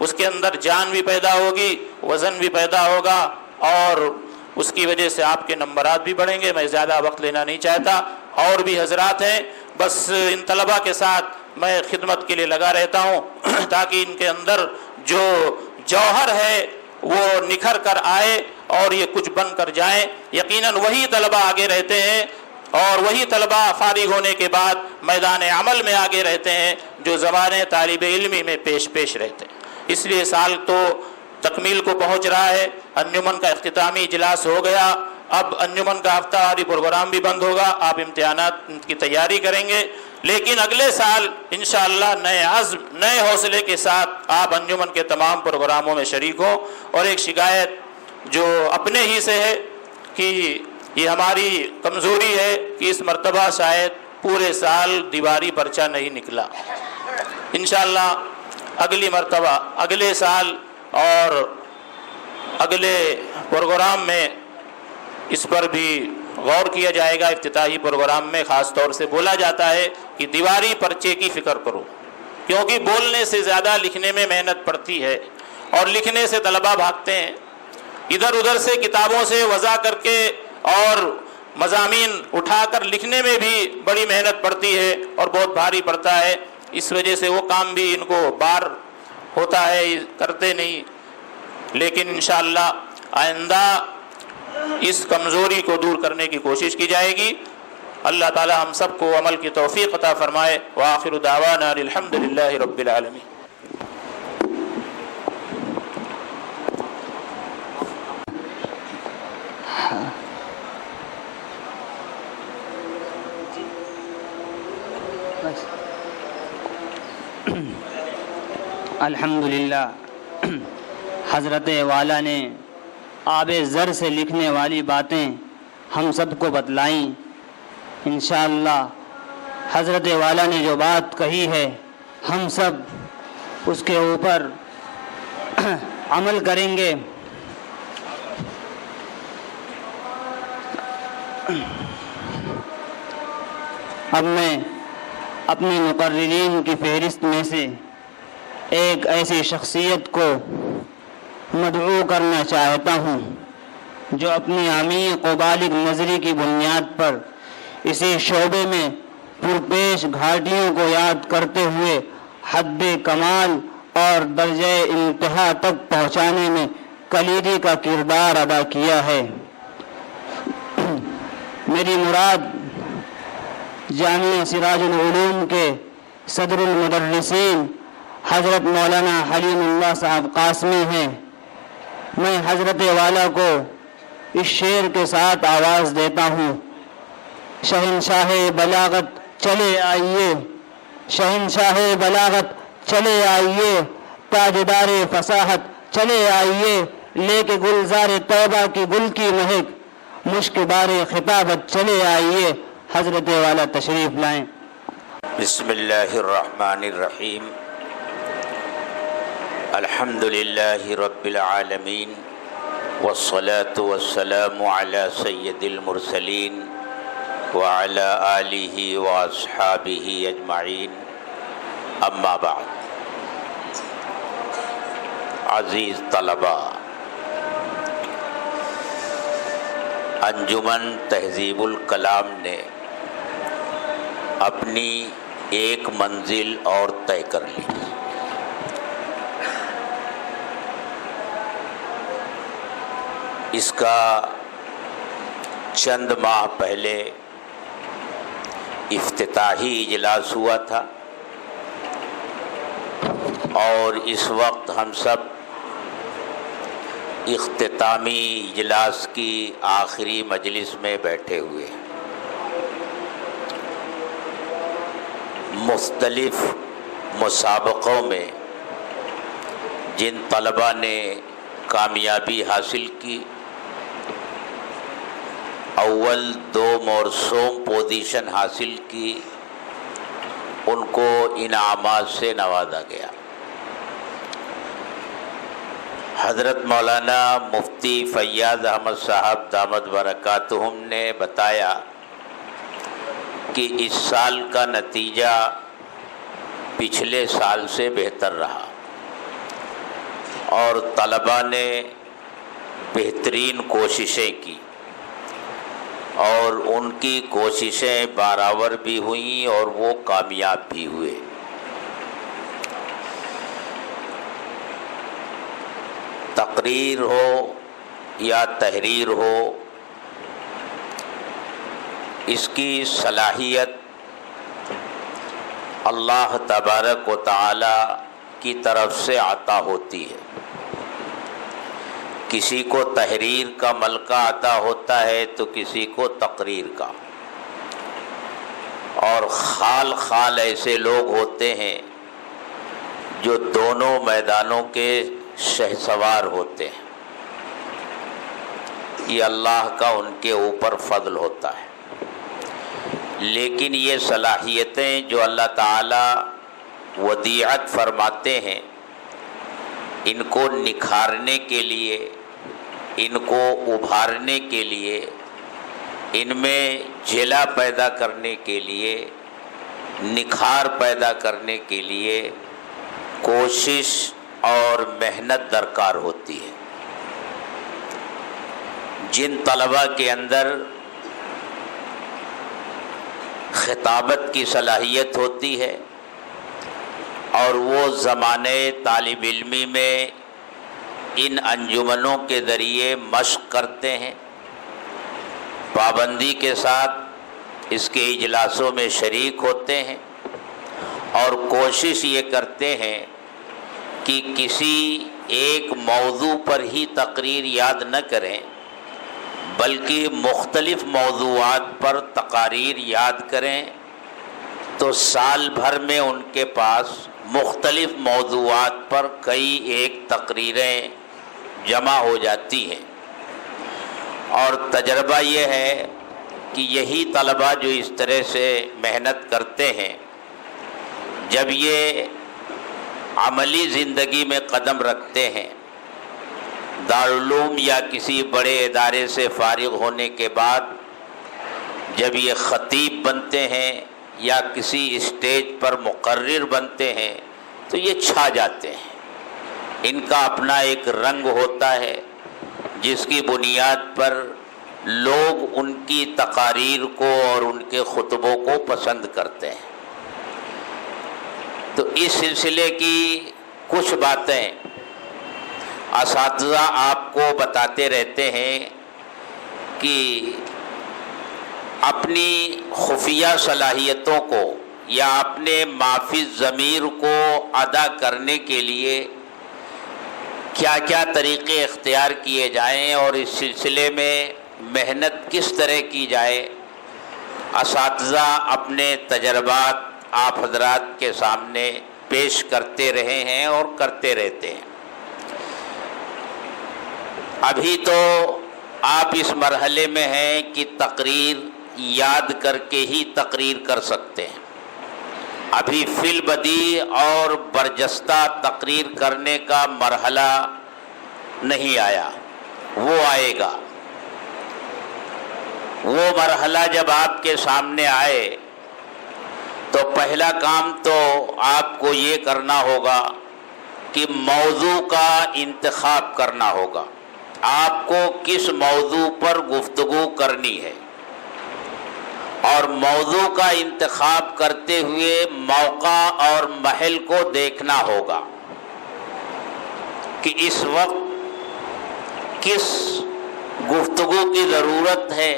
اس کے اندر جان بھی پیدا ہوگی، وزن بھی پیدا ہوگا، اور اس کی وجہ سے آپ کے نمبرات بھی بڑھیں گے. میں زیادہ وقت لینا نہیں چاہتا، اور بھی حضرات ہیں، بس ان طلباء کے ساتھ میں خدمت کے لیے لگا رہتا ہوں تاکہ ان کے اندر جو جوہر ہے وہ نکھر کر آئے اور یہ کچھ بن کر جائیں. یقیناً وہی طلباء آگے رہتے ہیں اور وہی طلباء فارغ ہونے کے بعد میدان عمل میں آگے رہتے ہیں جو زمانے طالب علمی میں پیش رہتے ہیں. اس لیے سال تو تکمیل کو پہنچ رہا ہے. انجمن کا اختتامی اجلاس ہو گیا، اب انجمن کا ہفتہ واری پروگرام بھی بند ہوگا، آپ امتحانات کی تیاری کریں گے. لیکن اگلے سال انشاءاللہ نئے عزم، نئے حوصلے کے ساتھ آپ انجمن کے تمام پروگراموں میں شریک ہوں. اور ایک شکایت جو اپنے ہی سے ہے کہ یہ ہماری کمزوری ہے کہ اس مرتبہ شاید پورے سال دیواری پرچہ نہیں نکلا. انشاءاللہ اگلی مرتبہ اگلے سال اور اگلے پروگرام میں اس پر بھی غور کیا جائے گا. افتتاحی پروگرام میں خاص طور سے بولا جاتا ہے کہ دیواری پرچے کی فکر کرو، کیونکہ بولنے سے زیادہ لکھنے میں محنت پڑتی ہے، اور لکھنے سے طلبہ بھاگتے ہیں. ادھر ادھر سے کتابوں سے وضع کر کے اور مضامین اٹھا کر لکھنے میں بھی بڑی محنت پڑتی ہے اور بہت بھاری پڑتا ہے. اس وجہ سے وہ کام بھی ان کو بار ہوتا ہے، کرتے نہیں. لیکن انشاءاللہ آئندہ اس کمزوری کو دور کرنے کی کوشش کی جائے گی. اللہ تعالی ہم سب کو عمل کی توفیق عطا فرمائے. وآخر دعوانا الحمدللہ رب العالمین. الحمدللہ حضرت والا نے آب زر سے لکھنے والی باتیں ہم سب کو بتلائیں. انشاءاللہ حضرت والا نے جو بات کہی ہے ہم سب اس کے اوپر عمل کریں گے. اب میں اپنے مقررین کی فہرست میں سے ایک ایسی شخصیت کو مدعو کرنا چاہتا ہوں جو اپنی عمیق و بالغ نظری کی بنیاد پر اسی شعبے میں پرپیش گھاٹیوں کو یاد کرتے ہوئے حد کمال اور درجہ انتہا تک پہنچانے میں کلیدی کا کردار ادا کیا ہے. میری مراد جامعہ سراج العلوم کے صدر المدرسین حضرت مولانا حلیم اللہ صاحب قاسمی ہیں. میں حضرت والا کو اس شعر کے ساتھ آواز دیتا ہوں. شہنشاہ بلاغت چلے آئیے، شہنشاہ بلاغت چلے آئیے، تاجدار فصاحت چلے آئیے، لے کے گلزار توبہ کی گل کی مہک، مشک بار خطابت چلے آئیے. حضرت والا تشریف لائیں. بسم اللہ الرحمن الرحیم. الحمد للہ رب العالمین والصلاة والسلام علی سید المرسلین وعلی آلہ واصحابہ اجمعین. اما بعد. عزیز طلبہ، انجمن تہذیب الکلام نے اپنی ایک منزل اور طے کر لی. اس کا چند ماہ پہلے افتتاحی اجلاس ہوا تھا، اور اس وقت ہم سب اختتامی اجلاس کی آخری مجلس میں بیٹھے ہوئے ہیں. مختلف مسابقوں میں جن طلباء نے کامیابی حاصل کی، اول دوم اور سوم پوزیشن حاصل کی، ان کو انعامات سے نوازا گیا. حضرت مولانا مفتی فیاض احمد صاحب دامت برکاتہم نے بتایا کہ اس سال کا نتیجہ پچھلے سال سے بہتر رہا، اور طلباء نے بہترین کوششیں کی، اور ان کی کوششیں برابر بھی ہوئیں اور وہ کامیاب بھی ہوئے. تقریر ہو یا تحریر ہو، اس کی صلاحیت اللہ تبارک و تعالی کی طرف سے عطا ہوتی ہے. کسی کو تحریر کا ملکہ عطا ہوتا ہے تو کسی کو تقریر کا، اور خال خال ایسے لوگ ہوتے ہیں جو دونوں میدانوں کے شہسوار ہوتے ہیں. یہ اللہ کا ان کے اوپر فضل ہوتا ہے، لیکن یہ صلاحیتیں جو اللہ تعالیٰ ودیعت فرماتے ہیں، ان کو نکھارنے کے لیے، ان کو ابھارنے کے لیے، ان میں جلا پیدا کرنے کے لیے، نکھار پیدا کرنے کے لیے کوشش اور محنت درکار ہوتی ہے۔ جن طلباء کے اندر خطابت کی صلاحیت ہوتی ہے اور وہ زمانے طالب علمی میں ان انجمنوں کے ذریعے مشق کرتے ہیں، پابندی کے ساتھ اس کے اجلاسوں میں شریک ہوتے ہیں اور کوشش یہ کرتے ہیں کہ کسی ایک موضوع پر ہی تقریر یاد نہ کریں بلکہ مختلف موضوعات پر تقاریر یاد کریں، تو سال بھر میں ان کے پاس مختلف موضوعات پر کئی ایک تقریریں جمع ہو جاتی ہیں۔ اور تجربہ یہ ہے کہ یہی طلباء جو اس طرح سے محنت کرتے ہیں، جب یہ عملی زندگی میں قدم رکھتے ہیں، دارالعلوم یا کسی بڑے ادارے سے فارغ ہونے کے بعد جب یہ خطیب بنتے ہیں یا کسی اسٹیج پر مقرر بنتے ہیں تو یہ چھا جاتے ہیں۔ ان کا اپنا ایک رنگ ہوتا ہے جس کی بنیاد پر لوگ ان کی تقاریر کو اور ان کے خطبوں کو پسند کرتے ہیں۔ تو اس سلسلے کی کچھ باتیں اساتذہ آپ کو بتاتے رہتے ہیں کہ اپنی خفیہ صلاحیتوں کو یا اپنے معافی ضمیر کو ادا کرنے کے لیے کیا کیا طریقے اختیار کیے جائیں اور اس سلسلے میں محنت کس طرح کی جائے، اساتذہ اپنے تجربات آپ حضرات کے سامنے پیش کرتے رہے ہیں اور کرتے رہتے ہیں۔ ابھی تو آپ اس مرحلے میں ہیں کہ تقریر یاد کر کے ہی تقریر کر سکتے ہیں، ابھی فی البدیع اور برجستہ تقریر کرنے کا مرحلہ نہیں آیا، وہ آئے گا۔ وہ مرحلہ جب آپ کے سامنے آئے تو پہلا کام تو آپ کو یہ کرنا ہوگا کہ موضوع کا انتخاب کرنا ہوگا، آپ کو کس موضوع پر گفتگو کرنی ہے، اور موضوع کا انتخاب کرتے ہوئے موقع اور محل کو دیکھنا ہوگا کہ اس وقت کس گفتگو کی ضرورت ہے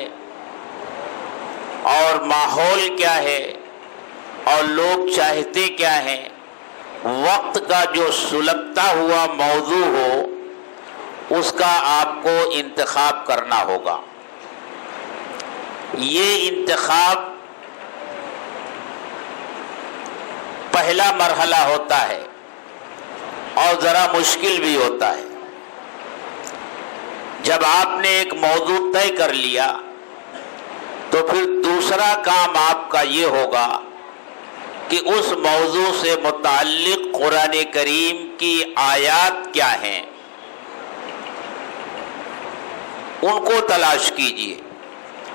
اور ماحول کیا ہے اور لوگ چاہتے کیا ہیں۔ وقت کا جو سلگتا ہوا موضوع ہو اس کا آپ کو انتخاب کرنا ہوگا۔ یہ انتخاب پہلا مرحلہ ہوتا ہے اور ذرا مشکل بھی ہوتا ہے۔ جب آپ نے ایک موضوع طے کر لیا تو پھر دوسرا کام آپ کا یہ ہوگا کہ اس موضوع سے متعلق قرآن کریم کی آیات کیا ہیں ان کو تلاش کیجئے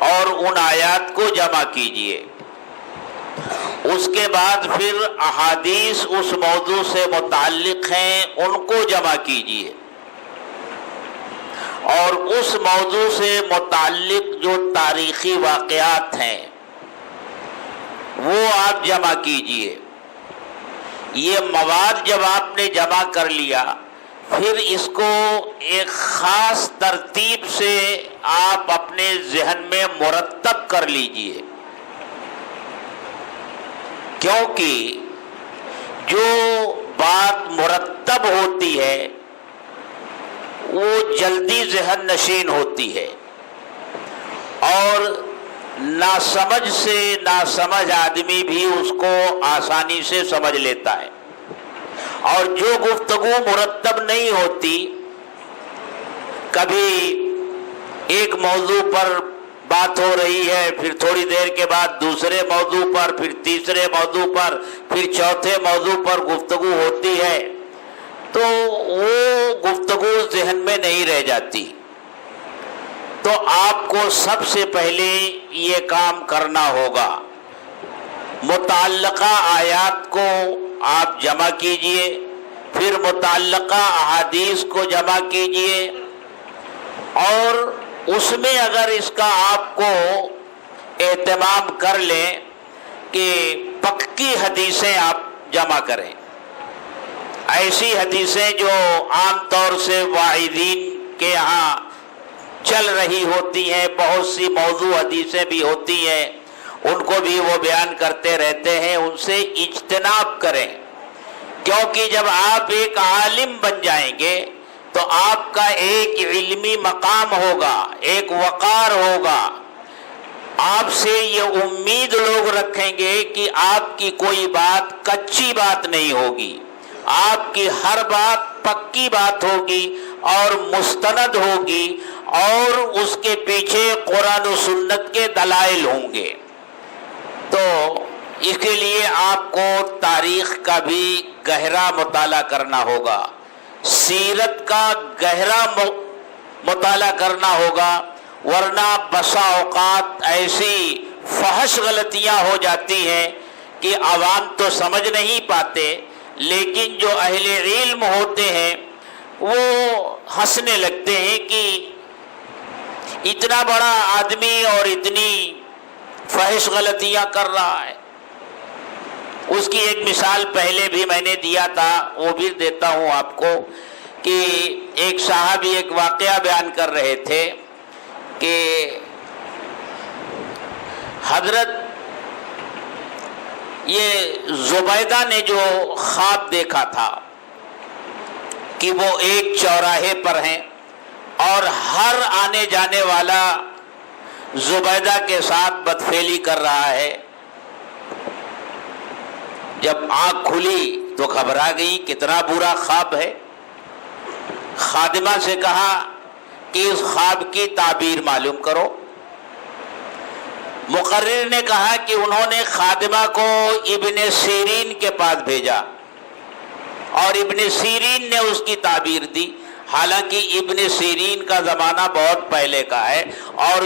اور ان آیات کو جمع کیجئے۔ اس کے بعد پھر احادیث اس موضوع سے متعلق ہیں ان کو جمع کیجئے، اور اس موضوع سے متعلق جو تاریخی واقعات ہیں وہ آپ جمع کیجئے۔ یہ مواد جب آپ نے جمع کر لیا پھر اس کو ایک خاص ترتیب سے آپ اپنے ذہن میں مرتب کر لیجئے، کیونکہ جو بات مرتب ہوتی ہے وہ جلدی ذہن نشین ہوتی ہے، اور ناسمجھ سے ناسمجھ آدمی بھی اس کو آسانی سے سمجھ لیتا ہے، اور جو گفتگو مرتب نہیں ہوتی، کبھی ایک موضوع پر بات ہو رہی ہے، پھر تھوڑی دیر کے بعد دوسرے موضوع پر، پھر تیسرے موضوع پر، پھر چوتھے موضوع پر گفتگو ہوتی ہے تو وہ گفتگو ذہن میں نہیں رہ جاتی. تو آپ کو سب سے پہلے یہ کام کرنا ہوگا، متعلقہ آیات کو آپ جمع کیجئے، پھر متعلقہ احادیث کو جمع کیجئے، اور اس میں اگر اس کا آپ کو اہتمام کر لیں کہ پکی حدیثیں آپ جمع کریں، ایسی حدیثیں جو عام طور سے واعظین کے ہاں چل رہی ہوتی ہیں، بہت سی موضوع حدیثیں بھی ہوتی ہیں، ان کو بھی وہ بیان کرتے رہتے ہیں، ان سے اجتناب کریں. کیونکہ جب آپ ایک عالم بن جائیں گے تو آپ کا ایک علمی مقام ہوگا، ایک وقار ہوگا. آپ سے یہ امید لوگ رکھیں گے کہ آپ کی کوئی بات کچی بات نہیں ہوگی، آپ کی ہر بات پکی بات ہوگی اور مستند ہوگی، اور اس کے پیچھے قرآن و سنت کے دلائل ہوں گے. تو اس کے لیے آپ کو تاریخ کا بھی گہرا مطالعہ کرنا ہوگا، سیرت کا گہرا مطالعہ کرنا ہوگا، ورنہ بسا اوقات ایسی فحش غلطیاں ہو جاتی ہیں کہ عوام تو سمجھ نہیں پاتے، لیکن جو اہل علم ہوتے ہیں وہ ہنسنے لگتے ہیں کہ اتنا بڑا آدمی اور اتنی فحش غلطیاں کر رہا ہے. اس کی ایک مثال پہلے بھی میں نے دیا تھا، وہ بھی دیتا ہوں آپ کو، کہ ایک صحابی ایک واقعہ بیان کر رہے تھے کہ حضرت یہ زبیدہ نے جو خواب دیکھا تھا کہ وہ ایک چوراہے پر ہیں اور ہر آنے جانے والا زبیدہ کے ساتھ بدفعلی کر رہا ہے. جب آنکھ کھلی تو گھبرا گئی، کتنا برا خواب ہے. خادمہ سے کہا کہ اس خواب کی تعبیر معلوم کرو. مقرر نے کہا کہ انہوں نے خادمہ کو ابن سیرین کے پاس بھیجا اور ابن سیرین نے اس کی تعبیر دی. حالانکہ ابن سیرین کا زمانہ بہت پہلے کا ہے اور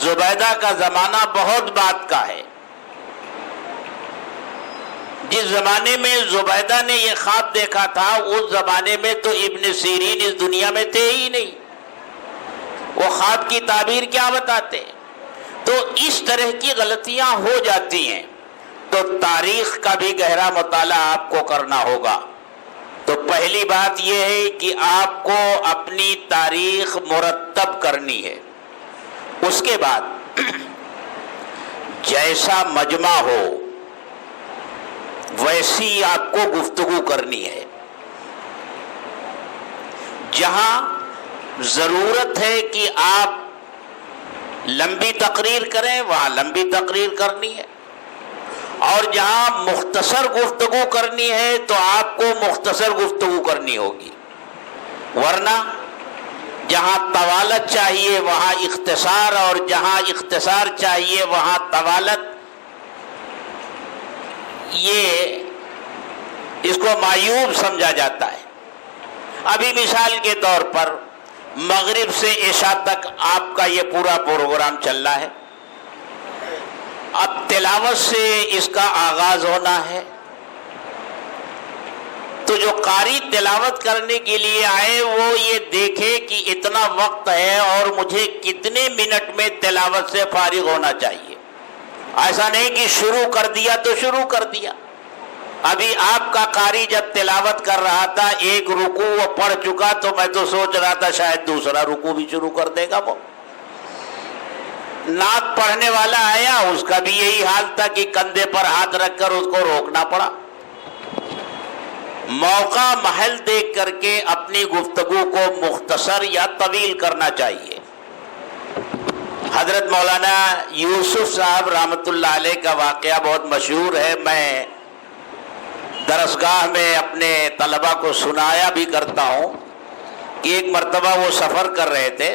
زبیدہ کا زمانہ بہت بعد کا ہے. جس زمانے میں زبیدہ نے یہ خواب دیکھا تھا اس زمانے میں تو ابن سیرین اس دنیا میں تھے ہی نہیں، وہ خواب کی تعبیر کیا بتاتے. تو اس طرح کی غلطیاں ہو جاتی ہیں. تو تاریخ کا بھی گہرا مطالعہ آپ کو کرنا ہوگا. تو پہلی بات یہ ہے کہ آپ کو اپنی تاریخ مرتب کرنی ہے. اس کے بعد جیسا مجمع ہو ویسی آپ کو گفتگو کرنی ہے. جہاں ضرورت ہے کہ آپ لمبی تقریر کریں وہاں لمبی تقریر کرنی ہے، اور جہاں مختصر گفتگو کرنی ہے تو آپ کو مختصر گفتگو کرنی ہوگی. ورنہ جہاں طوالت چاہیے وہاں اختصار، اور جہاں اختصار چاہیے وہاں طوالت، یہ اس کو معیوب سمجھا جاتا ہے. ابھی مثال کے طور پر مغرب سے عشاء تک آپ کا یہ پورا پروگرام چل رہا ہے. اب تلاوت سے اس کا آغاز ہونا ہے، تو جو قاری تلاوت کرنے کے لیے آئے وہ یہ دیکھے کہ اتنا وقت ہے اور مجھے کتنے منٹ میں تلاوت سے فارغ ہونا چاہیے. ایسا نہیں کہ شروع کر دیا تو شروع کر دیا. ابھی آپ کا قاری جب تلاوت کر رہا تھا ایک رکوع وہ پڑھ چکا تو میں تو سوچ رہا تھا شاید دوسرا رکوع بھی شروع کر دے گا. وہ نعت پڑھنے والا آیا، اس کا بھی یہی حال تھا کہ کندھے پر ہاتھ رکھ کر اس کو روکنا پڑا. موقع محل دیکھ کر کے اپنی گفتگو کو مختصر یا طویل کرنا چاہیے. حضرت مولانا یوسف صاحب رحمۃ اللہ علیہ کا واقعہ بہت مشہور ہے. میں درسگاہ میں اپنے طلبہ کو سنایا بھی کرتا ہوں کہ ایک مرتبہ وہ سفر کر رہے تھے.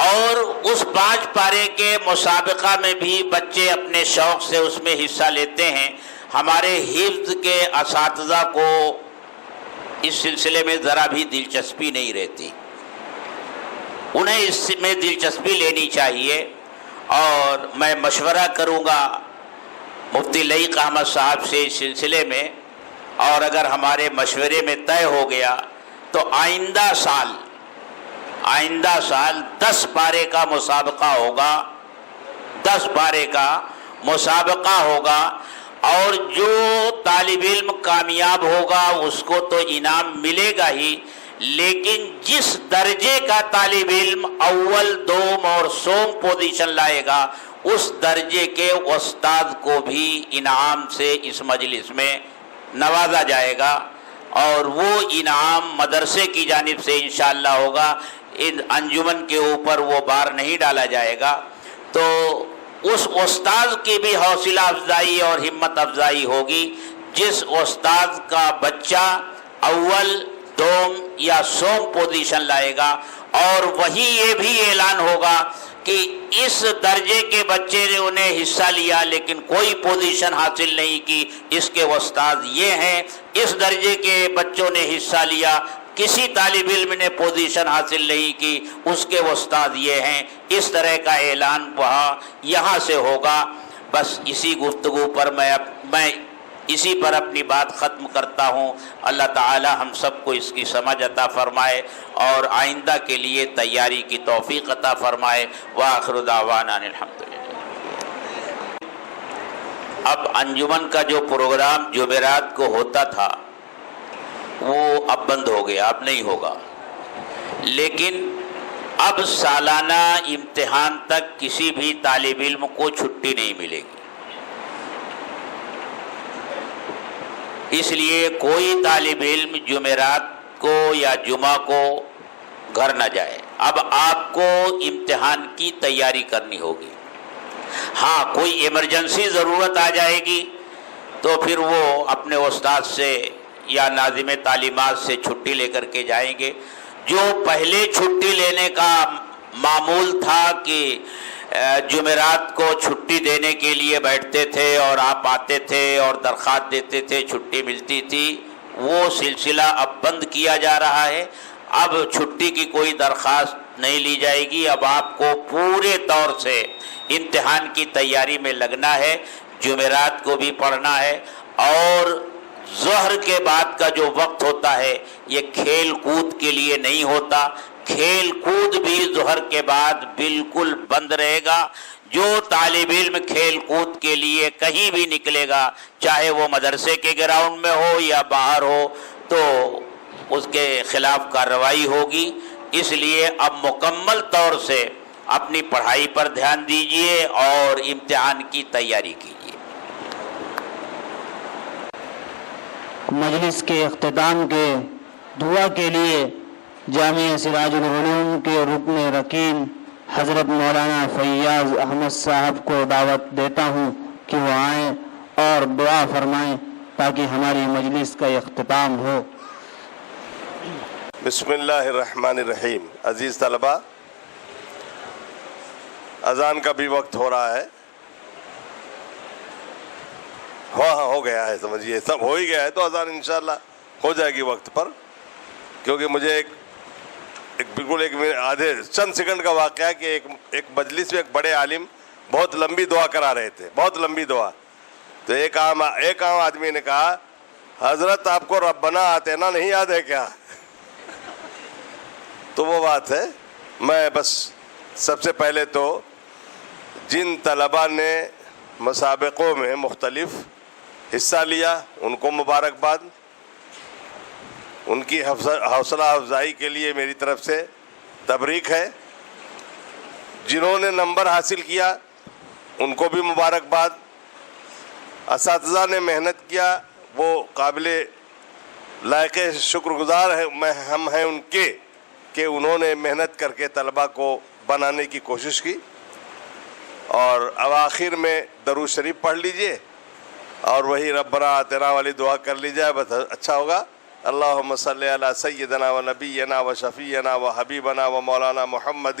اور اس 5 پارے کے مسابقہ میں بھی بچے اپنے شوق سے اس میں حصہ لیتے ہیں. ہمارے حفظ کے اساتذہ کو اس سلسلے میں ذرا بھی دلچسپی نہیں رہتی. انہیں اس میں دلچسپی لینی چاہیے، اور میں مشورہ کروں گا مفتی لعیق احمد صاحب سے اس سلسلے میں، اور اگر ہمارے مشورے میں طے ہو گیا تو آئندہ سال 10 پارے کا مسابقہ ہوگا. 10 پارے کا مسابقہ ہوگا، اور جو طالب علم کامیاب ہوگا اس کو تو انعام ملے گا ہی، لیکن جس درجے کا طالب علم اول، دوم اور سوم پوزیشن لائے گا اس درجے کے استاد کو بھی انعام سے اس مجلس میں نوازا جائے گا، اور وہ انعام مدرسے کی جانب سے انشاءاللہ ہوگا. ان انجمن کے اوپر وہ بار نہیں ڈالا جائے گا. تو اس استاد کی بھی حوصلہ افزائی اور ہمت افزائی ہوگی جس استاد کا بچہ اول، دوم یا سوم پوزیشن لائے گا، اور وہی یہ بھی اعلان ہوگا کہ اس درجے کے بچے نے انہیں حصہ لیا لیکن کوئی پوزیشن حاصل نہیں کی، اس کے استاد یہ ہیں. اس درجے کے بچوں نے حصہ لیا، کسی طالب علم نے پوزیشن حاصل نہیں کی، اس کے استاد یہ ہیں. اس طرح کا اعلان یہاں سے ہوگا. بس اسی گفتگو پر میں اسی پر اپنی بات ختم کرتا ہوں. اللہ تعالی ہم سب کو اس کی سمجھ عطا فرمائے اور آئندہ کے لیے تیاری کی توفیق عطا فرمائے. وآخر دعوانا الحمدللہ. اب انجمن کا جو پروگرام جمعرات کو ہوتا تھا وہ اب بند ہو گیا، اب نہیں ہوگا. لیکن اب سالانہ امتحان تک کسی بھی طالب علم کو چھٹی نہیں ملے گی. اس لیے کوئی طالب علم جمعرات کو یا جمعہ کو گھر نہ جائے. اب آپ کو امتحان کی تیاری کرنی ہوگی. ہاں کوئی ایمرجنسی ضرورت آ جائے گی تو پھر وہ اپنے استاد سے یا ناظم تعلیمات سے چھٹی لے کر کے جائیں گے. جو پہلے چھٹی لینے کا معمول تھا کہ جمعرات کو چھٹی دینے کے لیے بیٹھتے تھے اور آپ آتے تھے اور درخواست دیتے تھے، چھٹی ملتی تھی، وہ سلسلہ اب بند کیا جا رہا ہے. اب چھٹی کی کوئی درخواست نہیں لی جائے گی. اب آپ کو پورے طور سے امتحان کی تیاری میں لگنا ہے. جمعرات کو بھی پڑھنا ہے، اور ظہر کے بعد کا جو وقت ہوتا ہے یہ کھیل کود کے لیے نہیں ہوتا. کھیل کود بھی ظہر کے بعد بالکل بند رہے گا. جو طالب علم کھیل کود کے لیے کہیں بھی نکلے گا، چاہے وہ مدرسے کے گراؤنڈ میں ہو یا باہر ہو، تو اس کے خلاف کارروائی ہوگی. اس لیے اب مکمل طور سے اپنی پڑھائی پر دھیان دیجیے اور امتحان کی تیاری کیجیے. مجلس کے اختتام کے دعا کے لیے جامعہ سراج العلوم کے رکن رکین حضرت مولانا فیاض احمد صاحب کو دعوت دیتا ہوں کہ وہ آئیں اور دعا فرمائیں تاکہ ہماری مجلس کا اختتام ہو. بسم اللہ الرحمن الرحیم. عزیز طلبہ، اذان کا بھی وقت ہو رہا ہے. ہاں ہو گیا ہے، سمجھیے سب ہو ہی گیا ہے، تو اذان انشاءاللہ ہو جائے گی وقت پر. کیونکہ مجھے آدھے چند سیکنڈ کا واقعہ ہے کہ ایک مجلس میں ایک بڑے عالم بہت لمبی دعا کرا رہے تھے، بہت لمبی دعا. تو ایک عام آدمی نے کہا، حضرت آپ کو ربنا آتینا نہیں یاد ہے کیا؟ تو وہ بات ہے. میں بس سب سے پہلے تو جن طلباء نے مسابقوں میں مختلف حصہ لیا ان کو مبارکباد. ان کی حوصلہ افزائی کے لیے میری طرف سے تبریک ہے. جنہوں نے نمبر حاصل کیا ان کو بھی مبارکباد. اساتذہ نے محنت کیا، وہ قابل لائق شکر گزار ہم ہیں ان کے کہ انہوں نے محنت کر کے طلباء کو بنانے کی کوشش کی. اور اواخر میں درود شریف پڑھ لیجئے اور وہی ربنا آتنا والی دعا کر لی جائے، بس اچھا ہوگا. اللہم صلی علی سیدنا و نبینا و شفیعنا و حبیبنا و مولانا محمد